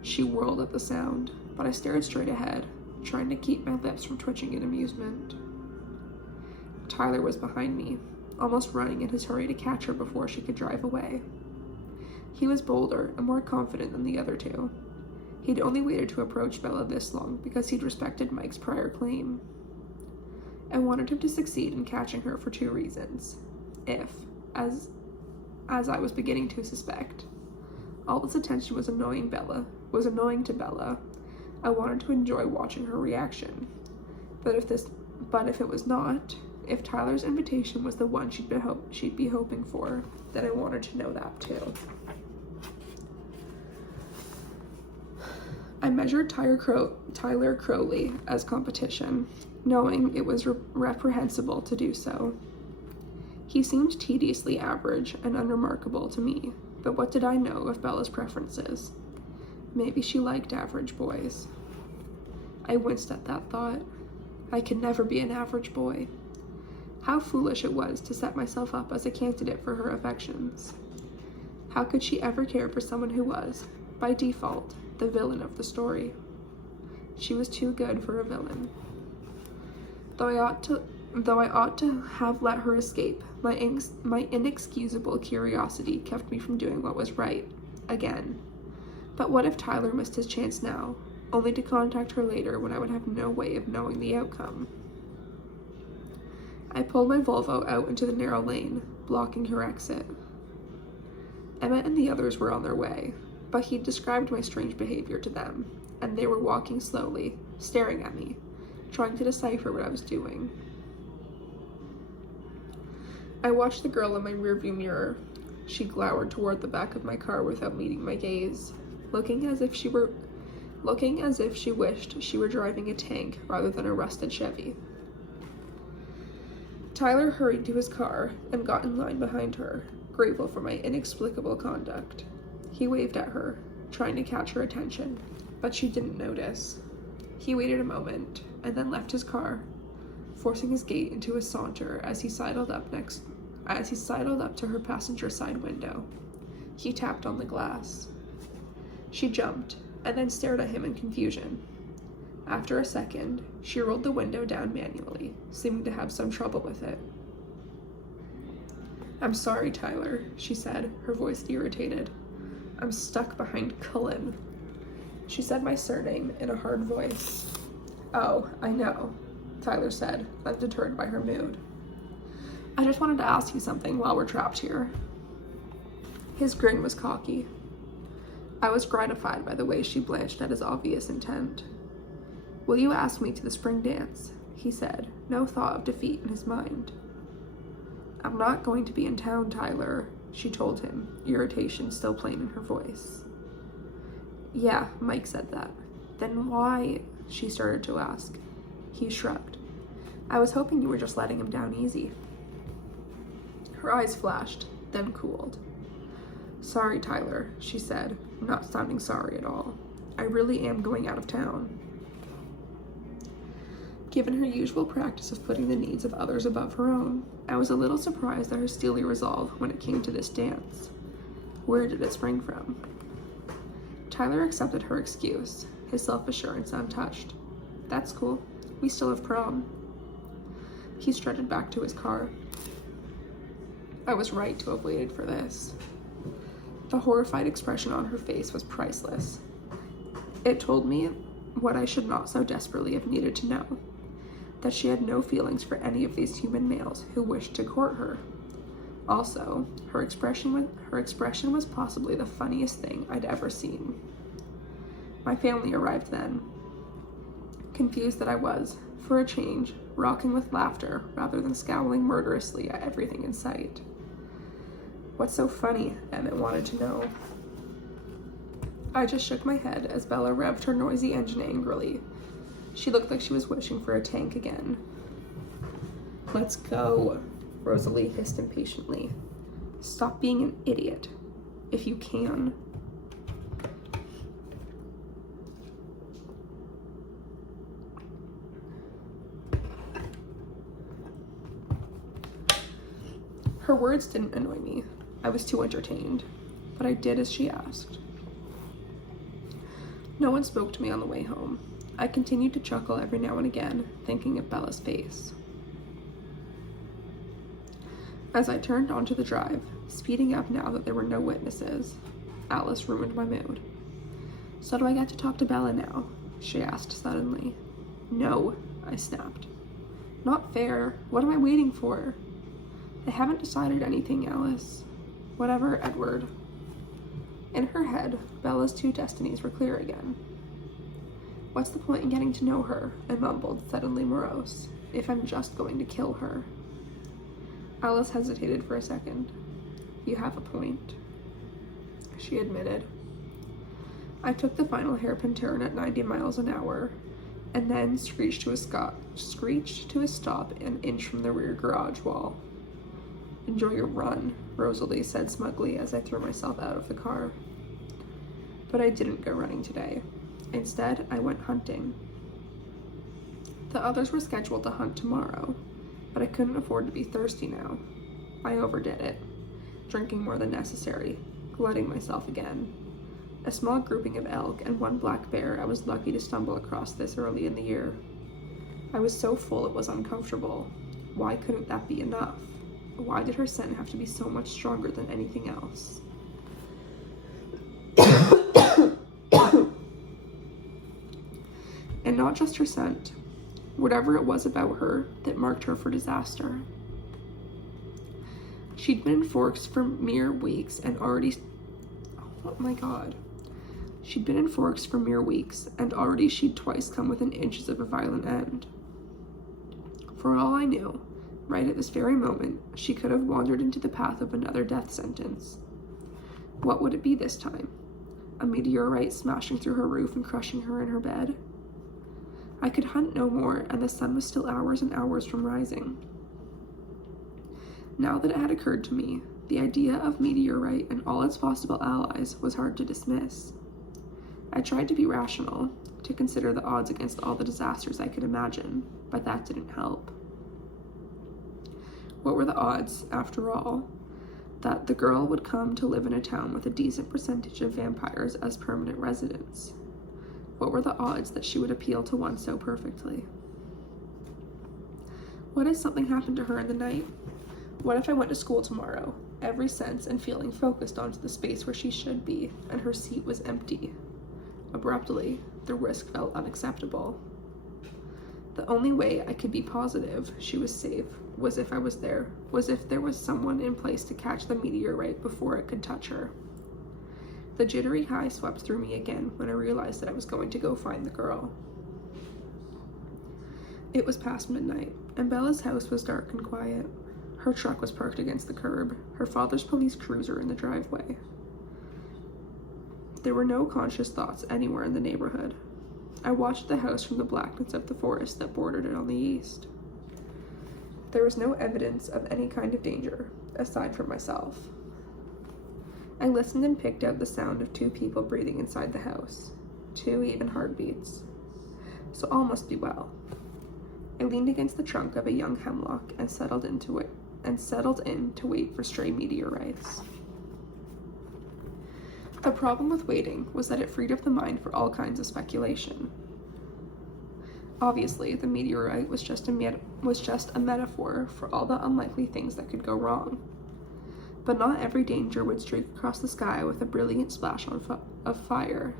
She whirled at the sound, but I stared straight ahead, trying to keep my lips from twitching in amusement. Tyler was behind me, almost running in his hurry to catch her before she could drive away. He was bolder and more confident than the other two. He'd only waited to approach Bella this long because he'd respected Mike's prior claim. I wanted him to succeed in catching her for two reasons. If, as I was beginning to suspect, all this attention was annoying to Bella, I wanted to enjoy watching her reaction. But if it was not, if Tyler's invitation was the one she'd be hoping for, then I wanted to know that too. I measured Tyler Crowley as competition, knowing it was reprehensible to do so. He seemed tediously average and unremarkable to me, but what did I know of Bella's preferences? Maybe she liked average boys. I winced at that thought. I could never be an average boy. How foolish it was to set myself up as a candidate for her affections. How could she ever care for someone who was, by default, the villain of the story? She was too good for a villain. Though I ought to have let her escape, my inexcusable curiosity kept me from doing what was right, again. But what if Tyler missed his chance now? only to contact her later when I would have no way of knowing the outcome. I pulled my Volvo out into the narrow lane, blocking her exit. Emmett and the others were on their way, but he'd described my strange behavior to them, and they were walking slowly, staring at me, trying to decipher what I was doing. I watched the girl in my rearview mirror. She glowered toward the back of my car without meeting my gaze, looking as if she wished she were driving a tank rather than a rusted Chevy. Tyler hurried to his car and got in line behind her, grateful for my inexplicable conduct. He waved at her, trying to catch her attention, but she didn't notice. He waited a moment and then left his car, forcing his gait into a saunter as he sidled up to her passenger side window. He tapped on the glass. She jumped and then stared at him in confusion. After a second, she rolled the window down manually, seeming to have some trouble with it. "I'm sorry, Tyler," she said, her voice irritated. "I'm stuck behind Cullen." She said my surname in a hard voice. "Oh, I know," Tyler said, undeterred by her mood. "I just wanted to ask you something while we're trapped here." His grin was cocky. I was gratified by the way she blanched at his obvious intent. "Will you ask me to the spring dance?" he said, no thought of defeat in his mind. "I'm not going to be in town, Tyler," she told him, irritation still plain in her voice. "Yeah, Mike said that." "Then why?" she started to ask. He shrugged. "I was hoping you were just letting him down easy." Her eyes flashed, then cooled. "Sorry, Tyler," she said, not sounding sorry at all. "I really am going out of town." Given her usual practice of putting the needs of others above her own, I was a little surprised at her steely resolve when it came to this dance. Where did it spring from? Tyler accepted her excuse, his self-assurance untouched. "That's cool. We still have prom." He strutted back to his car. I was right to have waited for this. The horrified expression on her face was priceless. It told me what I should not so desperately have needed to know, that she had no feelings for any of these human males who wished to court her. Also, her expression was possibly the funniest thing I'd ever seen. My family arrived then, confused that I was, for a change, rocking with laughter rather than scowling murderously at everything in sight. "What's so funny?" Emmett wanted to know. I just shook my head as Bella revved her noisy engine angrily. She looked like she was wishing for a tank again. "Let's go," Rosalie hissed impatiently. "Stop being an idiot, if you can." Her words didn't annoy me. I was too entertained, but I did as she asked. No one spoke to me on the way home. I continued to chuckle every now and again, thinking of Bella's face. As I turned onto the drive, speeding up now that there were no witnesses, Alice ruined my mood. "So do I get to talk to Bella now?" she asked suddenly. "No," I snapped. "Not fair. What am I waiting for?" "I haven't decided anything, Alice." "Whatever, Edward." In her head, Bella's two destinies were clear again. "What's the point in getting to know her?" I mumbled, suddenly morose, "if I'm just going to kill her." Alice hesitated for a second. "You have a point," she admitted. I took the final hairpin turn at 90 miles an hour, and then screeched to a stop an inch from the rear garage wall. "Enjoy your run," Rosalie said smugly as I threw myself out of the car. But I didn't go running today. Instead, I went hunting. The others were scheduled to hunt tomorrow, but I couldn't afford to be thirsty now. I overdid it, drinking more than necessary, glutting myself again. A small grouping of elk and one black bear I was lucky to stumble across this early in the year. I was so full it was uncomfortable. Why couldn't that be enough? Why did her scent have to be so much stronger than anything else? And not just her scent, whatever it was about her that marked her for disaster. She'd been in Forks for mere weeks and already... Oh my god. She'd been in Forks for mere weeks, and already she'd twice come within inches of a violent end. For all I knew, right at this very moment, she could have wandered into the path of another death sentence. What would it be this time? A meteorite smashing through her roof and crushing her in her bed? I could hunt no more, and the sun was still hours and hours from rising. Now that it had occurred to me, the idea of meteorite and all its possible allies was hard to dismiss. I tried to be rational, to consider the odds against all the disasters I could imagine, but that didn't help. What were the odds, after all, that the girl would come to live in a town with a decent percentage of vampires as permanent residents? What were the odds that she would appeal to one so perfectly? What if something happened to her in the night? What if I went to school tomorrow, every sense and feeling focused onto the space where she should be, and her seat was empty? Abruptly, the risk felt unacceptable. The only way I could be positive she was safe was if I was there, was if there was someone in place to catch the meteorite before it could touch her. The jittery high swept through me again when I realized that I was going to go find the girl. It was past midnight, and Bella's house was dark and quiet. Her truck was parked against the curb, her father's police cruiser in the driveway. There were no conscious thoughts anywhere in the neighborhood. I watched the house from the blackness of the forest that bordered it on the east. There was no evidence of any kind of danger, aside from myself. I listened and picked out the sound of two people breathing inside the house, 2 even heartbeats. So all must be well. I leaned against the trunk of a young hemlock and settled in to wait for stray meteorites. The problem with waiting was that it freed up the mind for all kinds of speculation. Obviously, the meteorite was just a metaphor for all the unlikely things that could go wrong. But not every danger would streak across the sky with a brilliant splash of fire.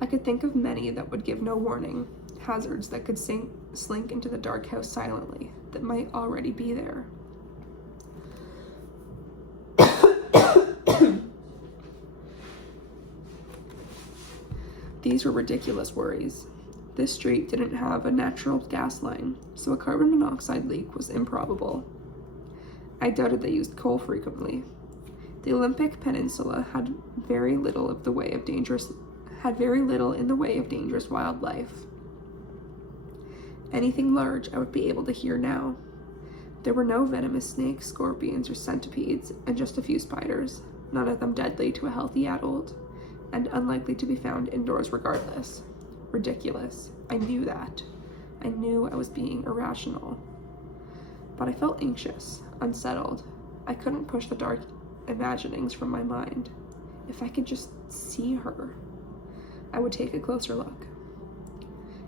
I could think of many that would give no warning, hazards that could slink into the dark house silently, that might already be there. These were ridiculous worries. This street didn't have a natural gas line, so a carbon monoxide leak was improbable. I doubted they used coal frequently. The Olympic Peninsula had very little in the way of dangerous wildlife. Anything large I would be able to hear now. There were no venomous snakes, scorpions, or centipedes, and just a few spiders, none of them deadly to a healthy adult, and unlikely to be found indoors regardless. Ridiculous. I knew that. I knew I was being irrational. But I felt anxious, unsettled. I couldn't push the dark imaginings from my mind. If I could just see her, I would take a closer look.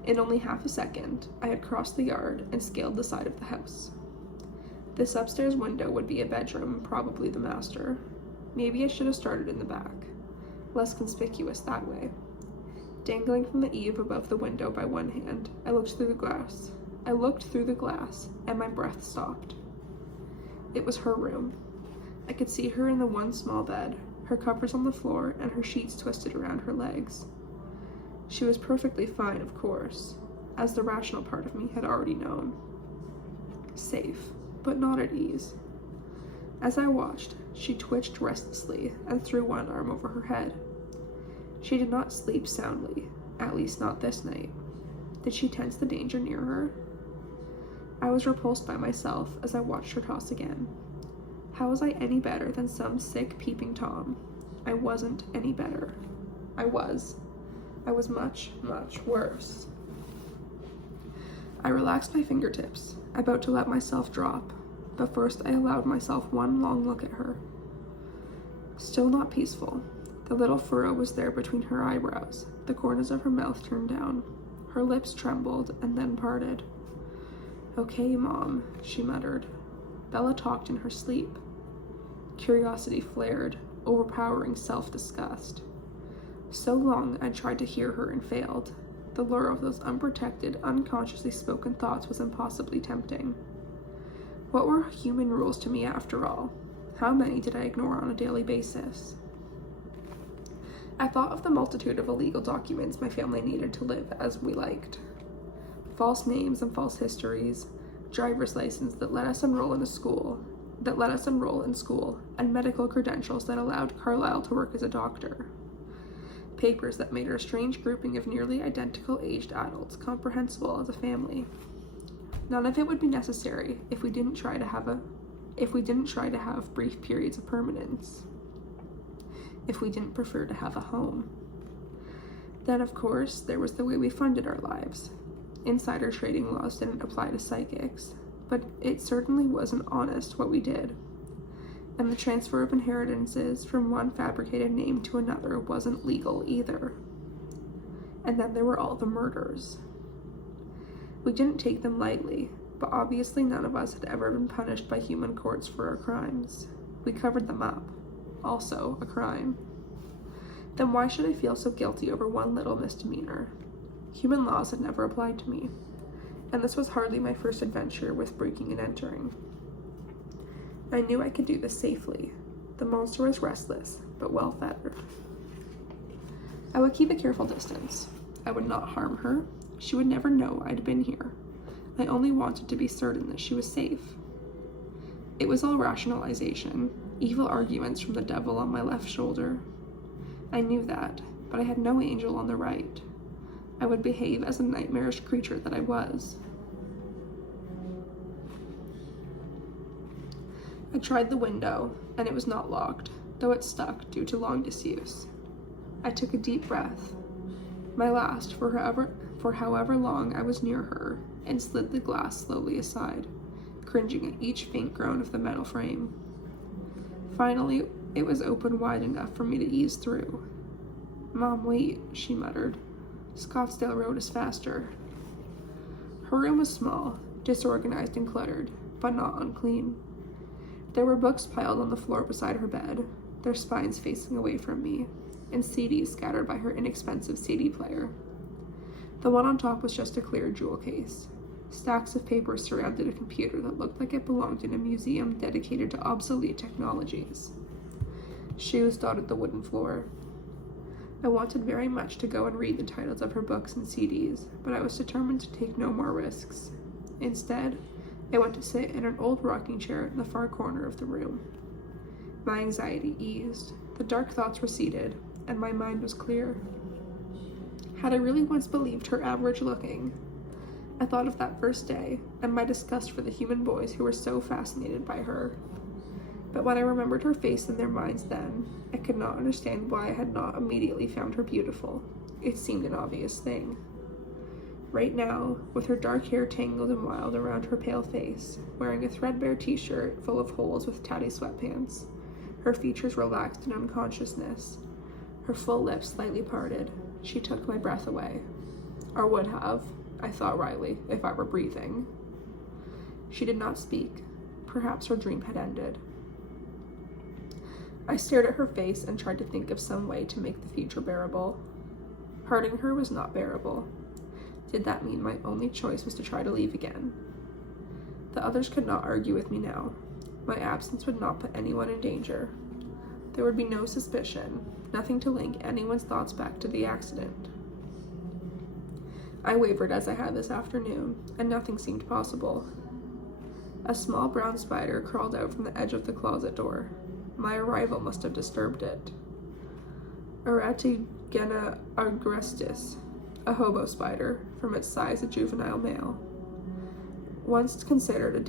In only half a second, I had crossed the yard and scaled the side of the house. This upstairs window would be a bedroom, probably the master. Maybe I should have started in the back. Less conspicuous that way. Dangling from the eave above the window by one hand, I looked through the glass, and my breath stopped. It was her room. I could see her in the one small bed, her covers on the floor, and her sheets twisted around her legs. She was perfectly fine, of course, as the rational part of me had already known. Safe, but not at ease. As I watched, she twitched restlessly and threw one arm over her head. She did not sleep soundly, at least not this night. Did she sense the danger near her? I was repulsed by myself as I watched her toss again. How was I any better than some sick peeping Tom? I wasn't any better. I was much, much worse. I relaxed my fingertips, about to let myself drop, but first I allowed myself one long look at her. Still not peaceful. The little furrow was there between her eyebrows, the corners of her mouth turned down. Her lips trembled and then parted. "Okay, Mom," she muttered. Bella talked in her sleep. Curiosity flared. overpowering self-disgust. So long I tried to hear her and failed. The lure of those unprotected, unconsciously spoken thoughts was impossibly tempting. What were human rules to me after all? How many did I ignore on a daily basis? I thought of the multitude of illegal documents my family needed to live as we liked. False names and false histories, driver's license that let us enroll in school, and medical credentials that allowed Carlisle to work as a doctor. Papers that made our strange grouping of nearly identical aged adults comprehensible as a family. None of it would be necessary if we didn't try to have brief periods of permanence. If we didn't prefer to have a home. Then, of course, there was the way we funded our lives. Insider trading laws didn't apply to psychics, but it certainly wasn't honest what we did. And the transfer of inheritances from one fabricated name to another wasn't legal either. And then there were all the murders. We didn't take them lightly, but obviously none of us had ever been punished by human courts for our crimes. We covered them up. Also a crime. Then why should I feel so guilty over one little misdemeanor? Human laws had never applied to me, and this was hardly my first adventure with breaking and entering. I knew I could do this safely. The monster was restless, but well fed. I would keep a careful distance. I would not harm her. She would never know I'd been here. I only wanted to be certain that she was safe. It was all rationalization, evil arguments from the devil on my left shoulder. I knew that, but I had no angel on the right. I would behave as a nightmarish creature that I was. I tried the window, and it was not locked, though it stuck due to long disuse. I took a deep breath, my last for however long I was near her, and slid the glass slowly aside, cringing at each faint groan of the metal frame. Finally, it was open wide enough for me to ease through. "Mom, wait," she muttered. "Scottsdale Road is faster." Her room was small, disorganized and cluttered, but not unclean. There were books piled on the floor beside her bed, their spines facing away from me, and CDs scattered by her inexpensive CD player. The one on top was just a clear jewel case. Stacks of papers surrounded a computer that looked like it belonged in a museum dedicated to obsolete technologies. Shoes dotted the wooden floor. I wanted very much to go and read the titles of her books and CDs, but I was determined to take no more risks. Instead, I went to sit in an old rocking chair in the far corner of the room. My anxiety eased, the dark thoughts receded, and my mind was clear. Had I really once believed her average looking? I thought of that first day, and my disgust for the human boys who were so fascinated by her. But when I remembered her face in their minds then, I could not understand why I had not immediately found her beautiful. It seemed an obvious thing. Right now, with her dark hair tangled and wild around her pale face, wearing a threadbare t-shirt full of holes with tatty sweatpants, her features relaxed in unconsciousness, her full lips slightly parted, she took my breath away. Or would have, I thought wryly, if I were breathing. She did not speak. Perhaps her dream had ended. I stared at her face and tried to think of some way to make the future bearable. Hurting her was not bearable. Did that mean my only choice was to try to leave again? The others could not argue with me now. My absence would not put anyone in danger. There would be no suspicion, nothing to link anyone's thoughts back to the accident. I wavered as I had this afternoon, and nothing seemed possible. A small brown spider crawled out from the edge of the closet door. My arrival must have disturbed it. Aratigena agrestis, a hobo spider, from its size a juvenile male. Once considered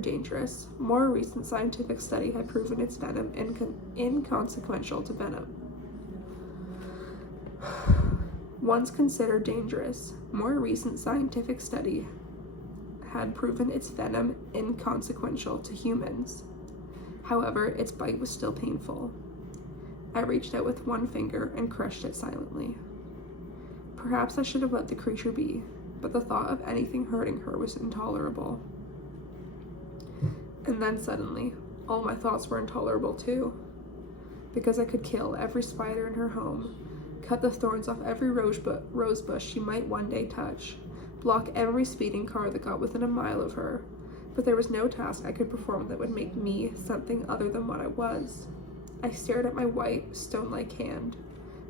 dangerous, more recent scientific study had proven its venom inconsequential to venom. Once considered dangerous, more recent scientific study had proven its venom inconsequential to humans. However, its bite was still painful. I reached out with one finger and crushed it silently. Perhaps I should have let the creature be, but the thought of anything hurting her was intolerable. And then suddenly, all my thoughts were intolerable too. because I could kill every spider in her home, cut the thorns off every rose bush she might one day touch, block every speeding car that got within a mile of her, but there was no task I could perform that would make me something other than what I was. I stared at my white, stone-like hand,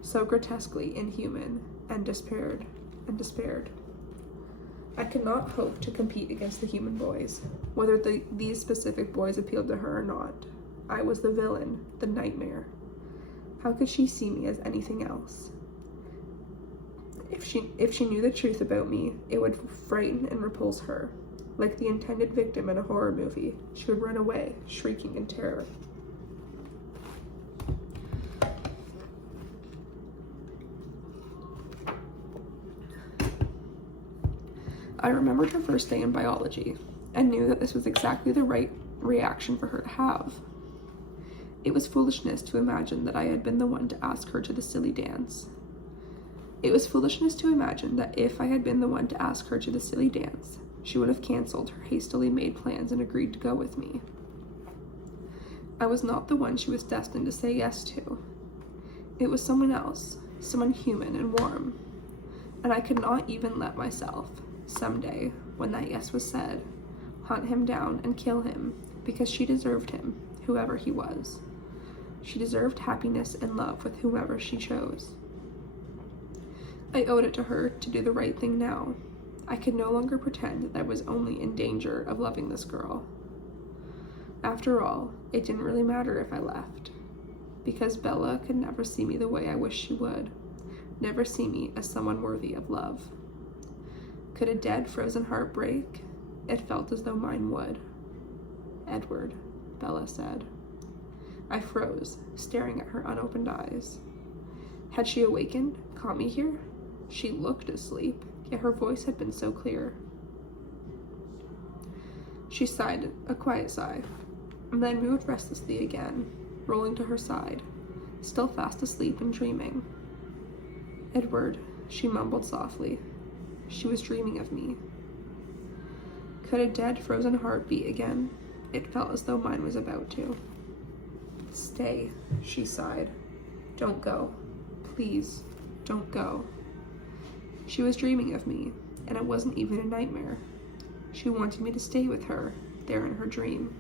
so grotesquely inhuman, and despaired. I could not hope to compete against the human boys, whether these specific boys appealed to her or not. I was the villain, the nightmare. How could she see me as anything else? If she knew the truth about me, it would frighten and repulse her. Like the intended victim in a horror movie, she would run away, shrieking in terror. I remembered her first day in biology and knew that this was exactly the right reaction for her to have. It was foolishness to imagine that I had been the one to ask her to the silly dance. It was foolishness to imagine that if I had been the one to ask her to the silly dance, she would have canceled her hastily made plans and agreed to go with me. I was not the one she was destined to say yes to. It was someone else, someone human and warm, and I could not even let myself, someday, when that yes was said, hunt him down and kill him, because she deserved him, whoever he was. She deserved happiness and love with whoever she chose. I owed it to her to do the right thing now. I could no longer pretend that I was only in danger of loving this girl. After all, it didn't really matter if I left, because Bella could never see me the way I wish she would, never see me as someone worthy of love. Could a dead, frozen heart break? It felt as though mine would. Edward, Bella said. I froze, staring at her unopened eyes. Had she awakened, caught me here? She looked asleep, yet her voice had been so clear. She sighed, a quiet sigh, and then moved restlessly again, rolling to her side, still fast asleep and dreaming. Edward, she mumbled softly. She was dreaming of me. Could a dead, frozen heart beat again? It felt as though mine was about to. Stay, she sighed. Don't go. Please, don't go. She was dreaming of me, and it wasn't even a nightmare. She wanted me to stay with her, there in her dream.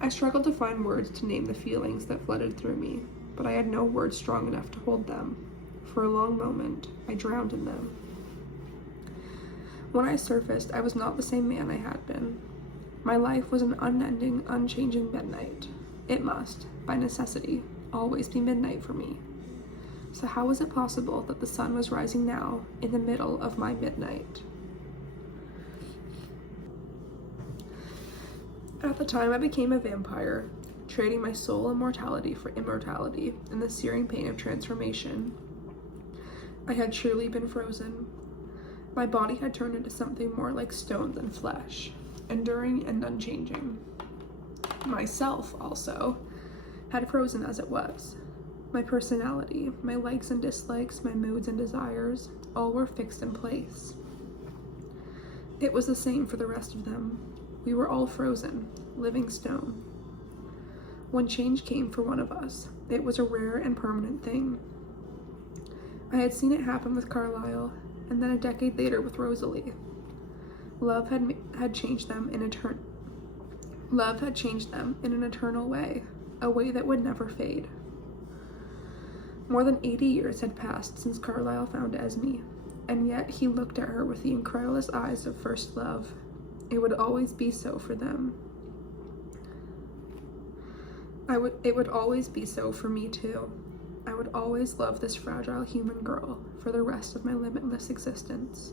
I struggled to find words to name the feelings that flooded through me, but I had no words strong enough to hold them. For a long moment, I drowned in them. When I surfaced, I was not the same man I had been. My life was an unending, unchanging midnight. It must, by necessity, always be midnight for me. So how was it possible that the sun was rising now, in the middle of my midnight? At the time I became a vampire, trading my soul and mortality for immortality in the searing pain of transformation. I had truly been frozen. My body had turned into something more like stone than flesh, enduring and unchanging. Myself, also, had frozen as it was. My personality, my likes and dislikes, my moods and desires, all were fixed in place. It was the same for the rest of them. We were all frozen, living stone. When change came for one of us, it was a rare and permanent thing. I had seen it happen with Carlisle, and then a decade later with Rosalie. Love had changed them in an eternal way, a way that would never fade. More than 80 years had passed since Carlisle found Esme, and yet he looked at her with the incredulous eyes of first love. It would always be so for them. It would always be so for me too. I would always love this fragile human girl for the rest of my limitless existence.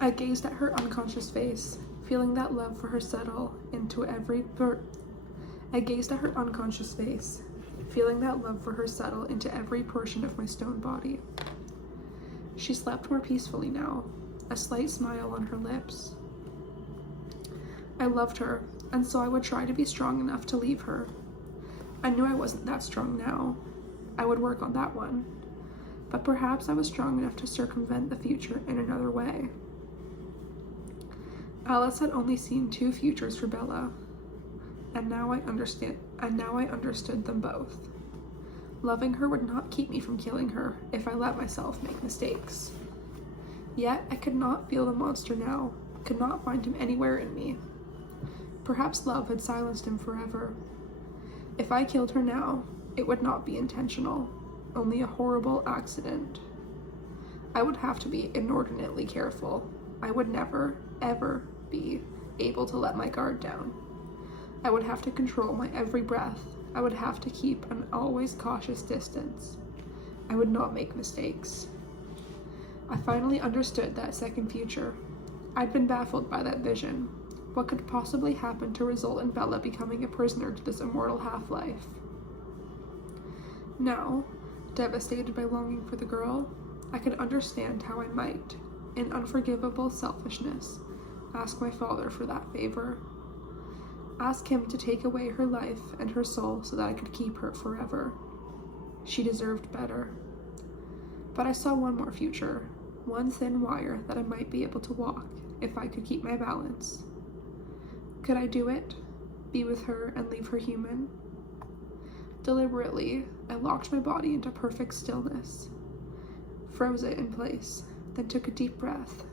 I gazed at her unconscious face, feeling that love for her settle into every portion of my stone body. She slept more peacefully now, a slight smile on her lips. I loved her, and so I would try to be strong enough to leave her. I knew I wasn't that strong now. I would work on that one. but perhaps I was strong enough to circumvent the future in another way. Alice had only seen 2 futures for Bella, and now I understood them both. Loving her would not keep me from killing her if I let myself make mistakes. Yet I could not feel the monster now, could not find him anywhere in me. Perhaps love had silenced him forever. If I killed her now, it would not be intentional, only a horrible accident. I would have to be inordinately careful. I would never, ever be able to let my guard down. I would have to control my every breath. I would have to keep an always cautious distance. I would not make mistakes. I finally understood that second future. I'd been baffled by that vision. What could possibly happen to result in Bella becoming a prisoner to this immortal half-life? Now, devastated by longing for the girl, I could understand how I might, in unforgivable selfishness, ask my father for that favor. Ask him to take away her life and her soul so that I could keep her forever. She deserved better. But I saw one more future, one thin wire that I might be able to walk if I could keep my balance. Could I do it? Be with her and leave her human? Deliberately, I locked my body into perfect stillness, froze it in place, then took a deep breath,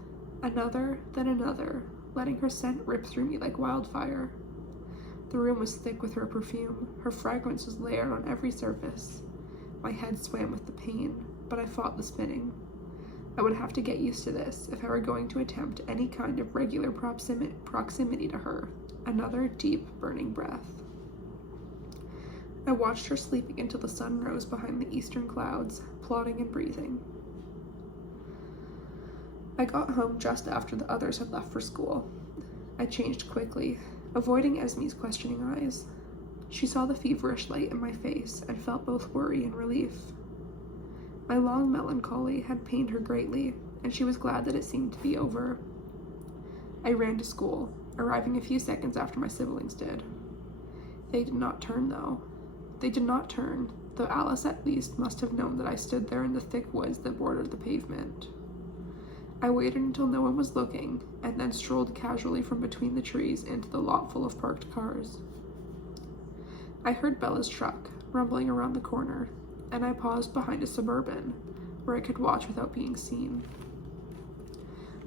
another, then another, letting her scent rip through me like wildfire. The room was thick with her perfume. Her fragrance was layered on every surface. My head swam with the pain, but I fought the spinning. I would have to get used to this if I were going to attempt any kind of regular proximity to her. Another deep, burning breath. I watched her sleeping until the sun rose behind the eastern clouds, plodding and breathing. I got home just after the others had left for school. I changed quickly, avoiding Esme's questioning eyes. She saw the feverish light in my face and felt both worry and relief. My long melancholy had pained her greatly, and she was glad that it seemed to be over. I ran to school, arriving a few seconds after my siblings did. They did not turn, though. Though Alice at least must have known that I stood there in the thick woods that bordered the pavement. I waited until no one was looking, and then strolled casually from between the trees into the lot full of parked cars. I heard Bella's truck rumbling around the corner, and I paused behind a Suburban, where I could watch without being seen.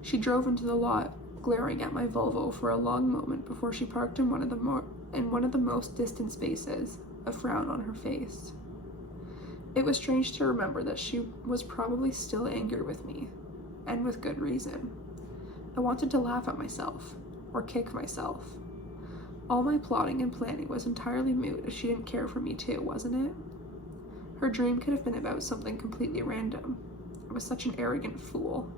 She drove into the lot, glaring at my Volvo for a long moment before she parked in one of the most distant spaces, a frown on her face. It was strange to remember that she was probably still angry with me, and with good reason. I wanted to laugh at myself, or kick myself. All my plotting and planning was entirely moot if she didn't care for me too, wasn't it? Her dream could have been about something completely random. I was such an arrogant fool.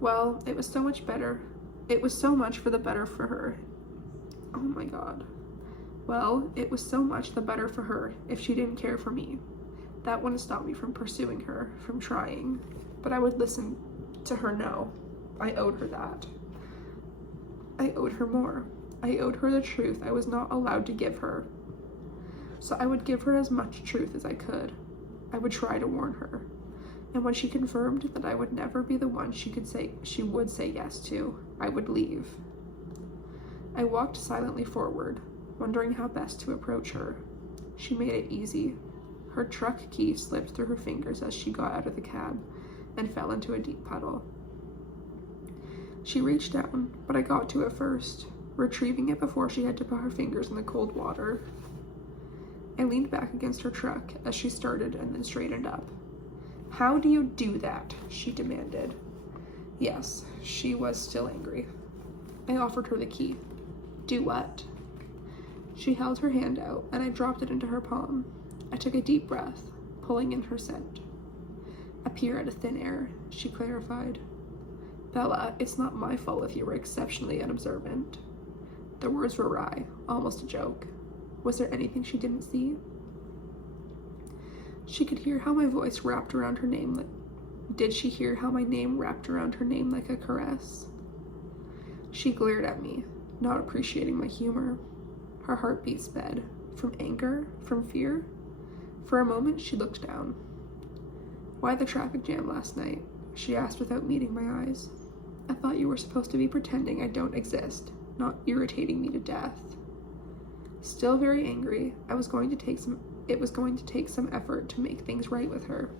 Well, it was so much for the better for her. Oh my god. Well, it was so much the better for her if she didn't care for me. That wouldn't stop me from pursuing her, from trying. But I would listen to her no. I owed her that. I owed her more. I owed her the truth I was not allowed to give her. So I would give her as much truth as I could. I would try to warn her. And when she confirmed that I would never be the one she would say yes to, I would leave. I walked silently forward, wondering how best to approach her. She made it easy. Her truck key slipped through her fingers as she got out of the cab and fell into a deep puddle. She reached down, but I got to it first, retrieving it before she had to put her fingers in the cold water. I leaned back against her truck as she started and then straightened up. "How do you do that?" she demanded. Yes, she was still angry. I offered her the key. Do what? She held her hand out, and I dropped it into her palm. I took a deep breath, pulling in her scent. "Appear out of thin air," she clarified. "Bella, it's not my fault if you were exceptionally unobservant." The words were wry, almost a joke. Was there anything she didn't see? She could hear how my voice wrapped around her name. Did she hear how my name wrapped around her name like a caress? She glared at me, not appreciating my humor. Her heartbeat sped. From anger? From fear? For a moment, she looked down. "Why the traffic jam last night?" she asked without meeting my eyes. "I thought you were supposed to be pretending I don't exist, not irritating me to death." Still very angry, it was going to take some effort to make things right with her.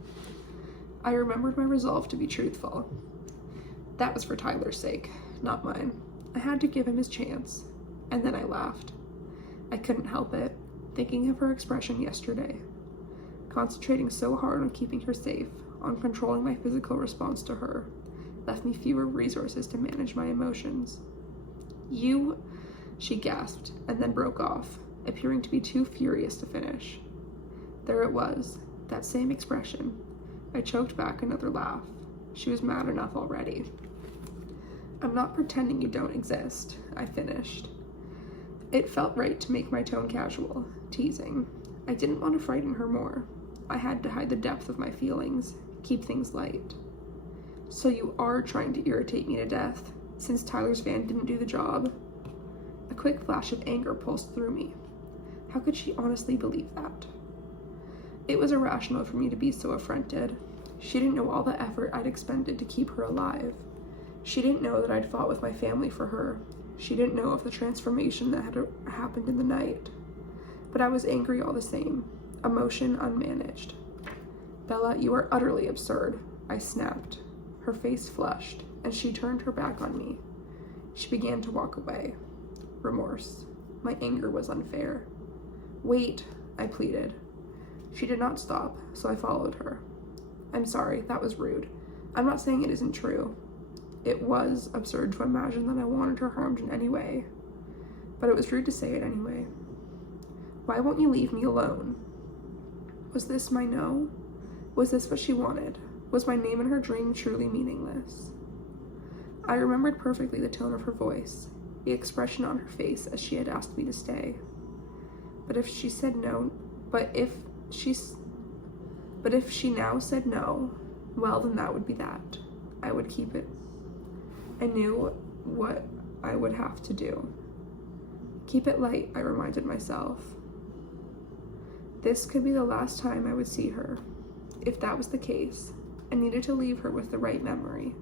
I remembered my resolve to be truthful. That was for Tyler's sake, not mine. I had to give him his chance, and then I laughed. I couldn't help it, thinking of her expression yesterday. Concentrating so hard on keeping her safe, on controlling my physical response to her, left me fewer resources to manage my emotions. "You," she gasped, and then broke off, appearing to be too furious to finish. There it was, that same expression. I choked back another laugh. She was mad enough already. "I'm not pretending you don't exist," I finished. It felt right to make my tone casual, teasing. I didn't want to frighten her more. I had to hide the depth of my feelings, keep things light. "So you are trying to irritate me to death, since Tyler's van didn't do the job?" A quick flash of anger pulsed through me. How could she honestly believe that? It was irrational for me to be so affronted. She didn't know all the effort I'd expended to keep her alive. She didn't know that I'd fought with my family for her. She didn't know of the transformation that had happened in the night. But I was angry all the same, emotion unmanaged. "Bella, you are utterly absurd," I snapped. Her face flushed, and she turned her back on me. She began to walk away. Remorse. My anger was unfair. "Wait," I pleaded. She did not stop, so I followed her. "I'm sorry, that was rude. I'm not saying it isn't true. It was absurd to imagine that I wanted her harmed in any way. But it was rude to say it anyway. Why won't you leave me alone?" Was this my no? Was this what she wanted? Was my name in her dream truly meaningless? I remembered perfectly the tone of her voice, the expression on her face as she had asked me to stay. But if she now said no, well, then that would be that. I would keep it. I knew what I would have to do. Keep it light, I reminded myself. This could be the last time I would see her. If that was the case, I needed to leave her with the right memory.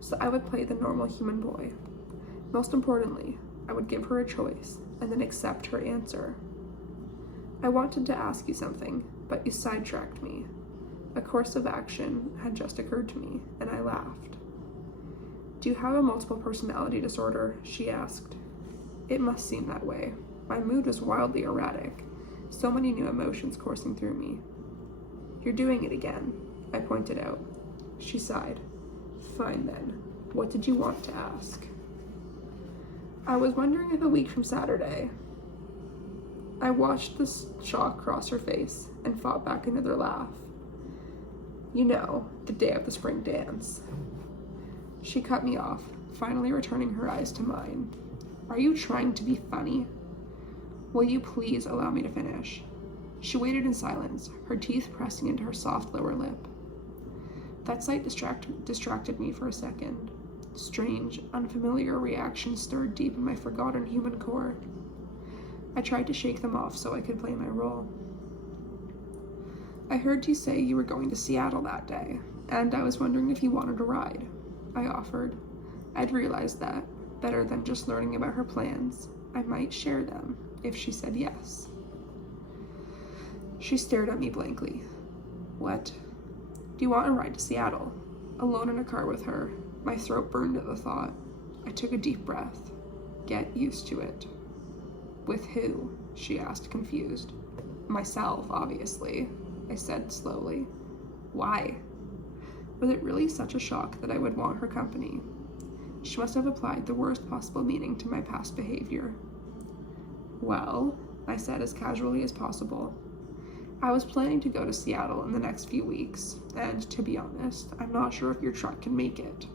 So I would play the normal human boy. Most importantly, I would give her a choice and then accept her answer. "I wanted to ask you something, but you sidetracked me." A course of action had just occurred to me, and I laughed. "Do you have a multiple personality disorder?" she asked. It must seem that way. My mood was wildly erratic, so many new emotions coursing through me. "You're doing it again," I pointed out. She sighed. "Fine then. What did you want to ask?" I was wondering if a week from Saturday. I watched the shock cross her face and fought back another laugh. "You know, the day of the spring dance." She cut me off, finally returning her eyes to mine. "Are you trying to be funny? Will you please allow me to finish?" She waited in silence, her teeth pressing into her soft lower lip. That sight distracted me for a second. Strange, unfamiliar reactions stirred deep in my forgotten human core. I tried to shake them off so I could play my role. "I heard you say you were going to Seattle that day, and I was wondering if you wanted a ride," I offered. I'd realized that, better than just learning about her plans, I might share them if she said yes. She stared at me blankly. "What? Do you want a ride to Seattle?" Alone in a car with her, my throat burned at the thought. I took a deep breath. Get used to it. "With who?" she asked, confused. "Myself, obviously," I said slowly. "Why?" Was it really such a shock that I would want her company? She must have applied the worst possible meaning to my past behavior. "Well," I said as casually as possible, "I was planning to go to Seattle in the next few weeks, and to be honest, I'm not sure if your truck can make it."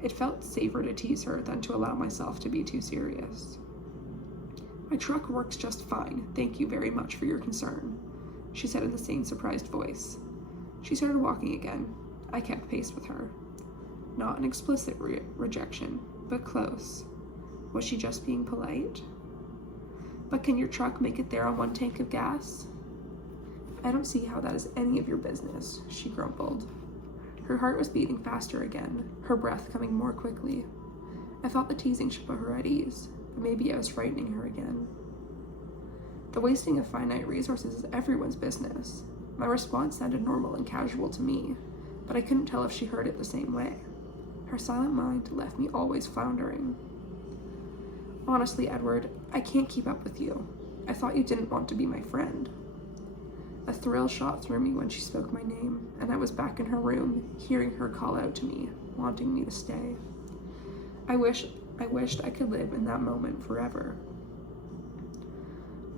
It felt safer to tease her than to allow myself to be too serious. "My truck works just fine, thank you very much for your concern," she said in the same surprised voice. She started walking again. I kept pace with her. Not an explicit rejection, but close. Was she just being polite? "But can your truck make it there on one tank of gas?" I don't see how that is any of your business, she grumbled. Her heart was beating faster again, her breath coming more quickly. I thought the teasing should put her at ease, but maybe I was frightening her again. The wasting of finite resources is everyone's business. My response sounded normal and casual to me, but I couldn't tell if she heard it the same way. Her silent mind left me always floundering. Honestly, Edward, I can't keep up with you. I thought you didn't want to be my friend. A thrill shot through me when she spoke my name, and I was back in her room, hearing her call out to me, wanting me to stay. I wished I could live in that moment forever.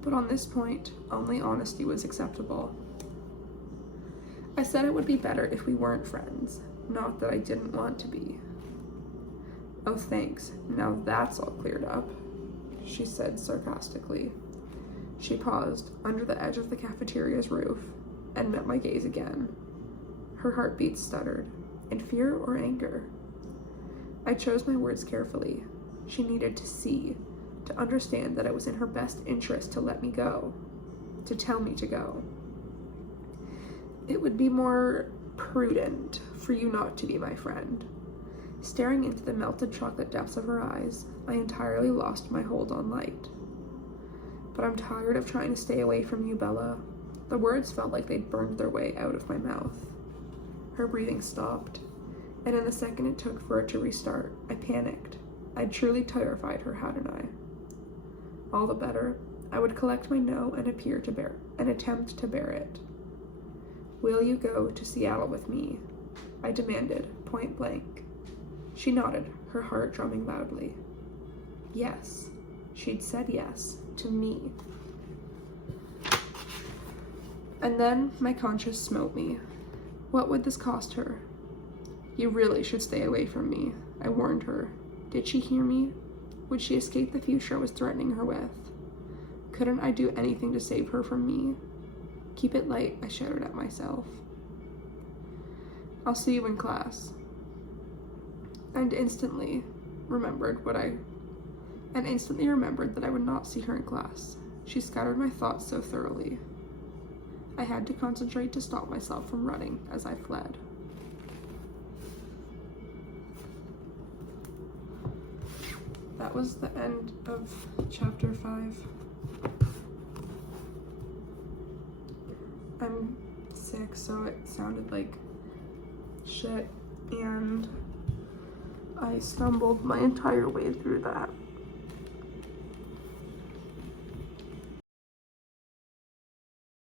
But on this point, only honesty was acceptable. I said it would be better if we weren't friends, not that I didn't want to be. Oh, thanks. Now that's all cleared up, she said sarcastically. She paused under the edge of the cafeteria's roof and met my gaze again. Her heartbeat stuttered, in fear or anger. I chose my words carefully. She needed to see, to understand that it was in her best interest to let me go, to tell me to go. It would be more prudent for you not to be my friend. Staring into the melted chocolate depths of her eyes, I entirely lost my hold on light. But I'm tired of trying to stay away from you, Bella. The words felt like they'd burned their way out of my mouth. Her breathing stopped, and in the second it took for it to restart, I panicked. I'd truly terrified her, hadn't I? All the better. I would collect my no and attempt to bear it. Will you go to Seattle with me? I demanded, point blank. She nodded, her heart drumming loudly. Yes. She'd said yes, to me. And then my conscience smote me. What would this cost her? You really should stay away from me, I warned her. Did she hear me? Would she escape the future I was threatening her with? Couldn't I do anything to save her from me? Keep it light, I shouted at myself. I'll see you in class. And instantly remembered that I would not see her in class. She scattered my thoughts so thoroughly. I had to concentrate to stop myself from running as I fled. That was the end of chapter 5. I'm sick, so it sounded like shit, and I stumbled my entire way through that.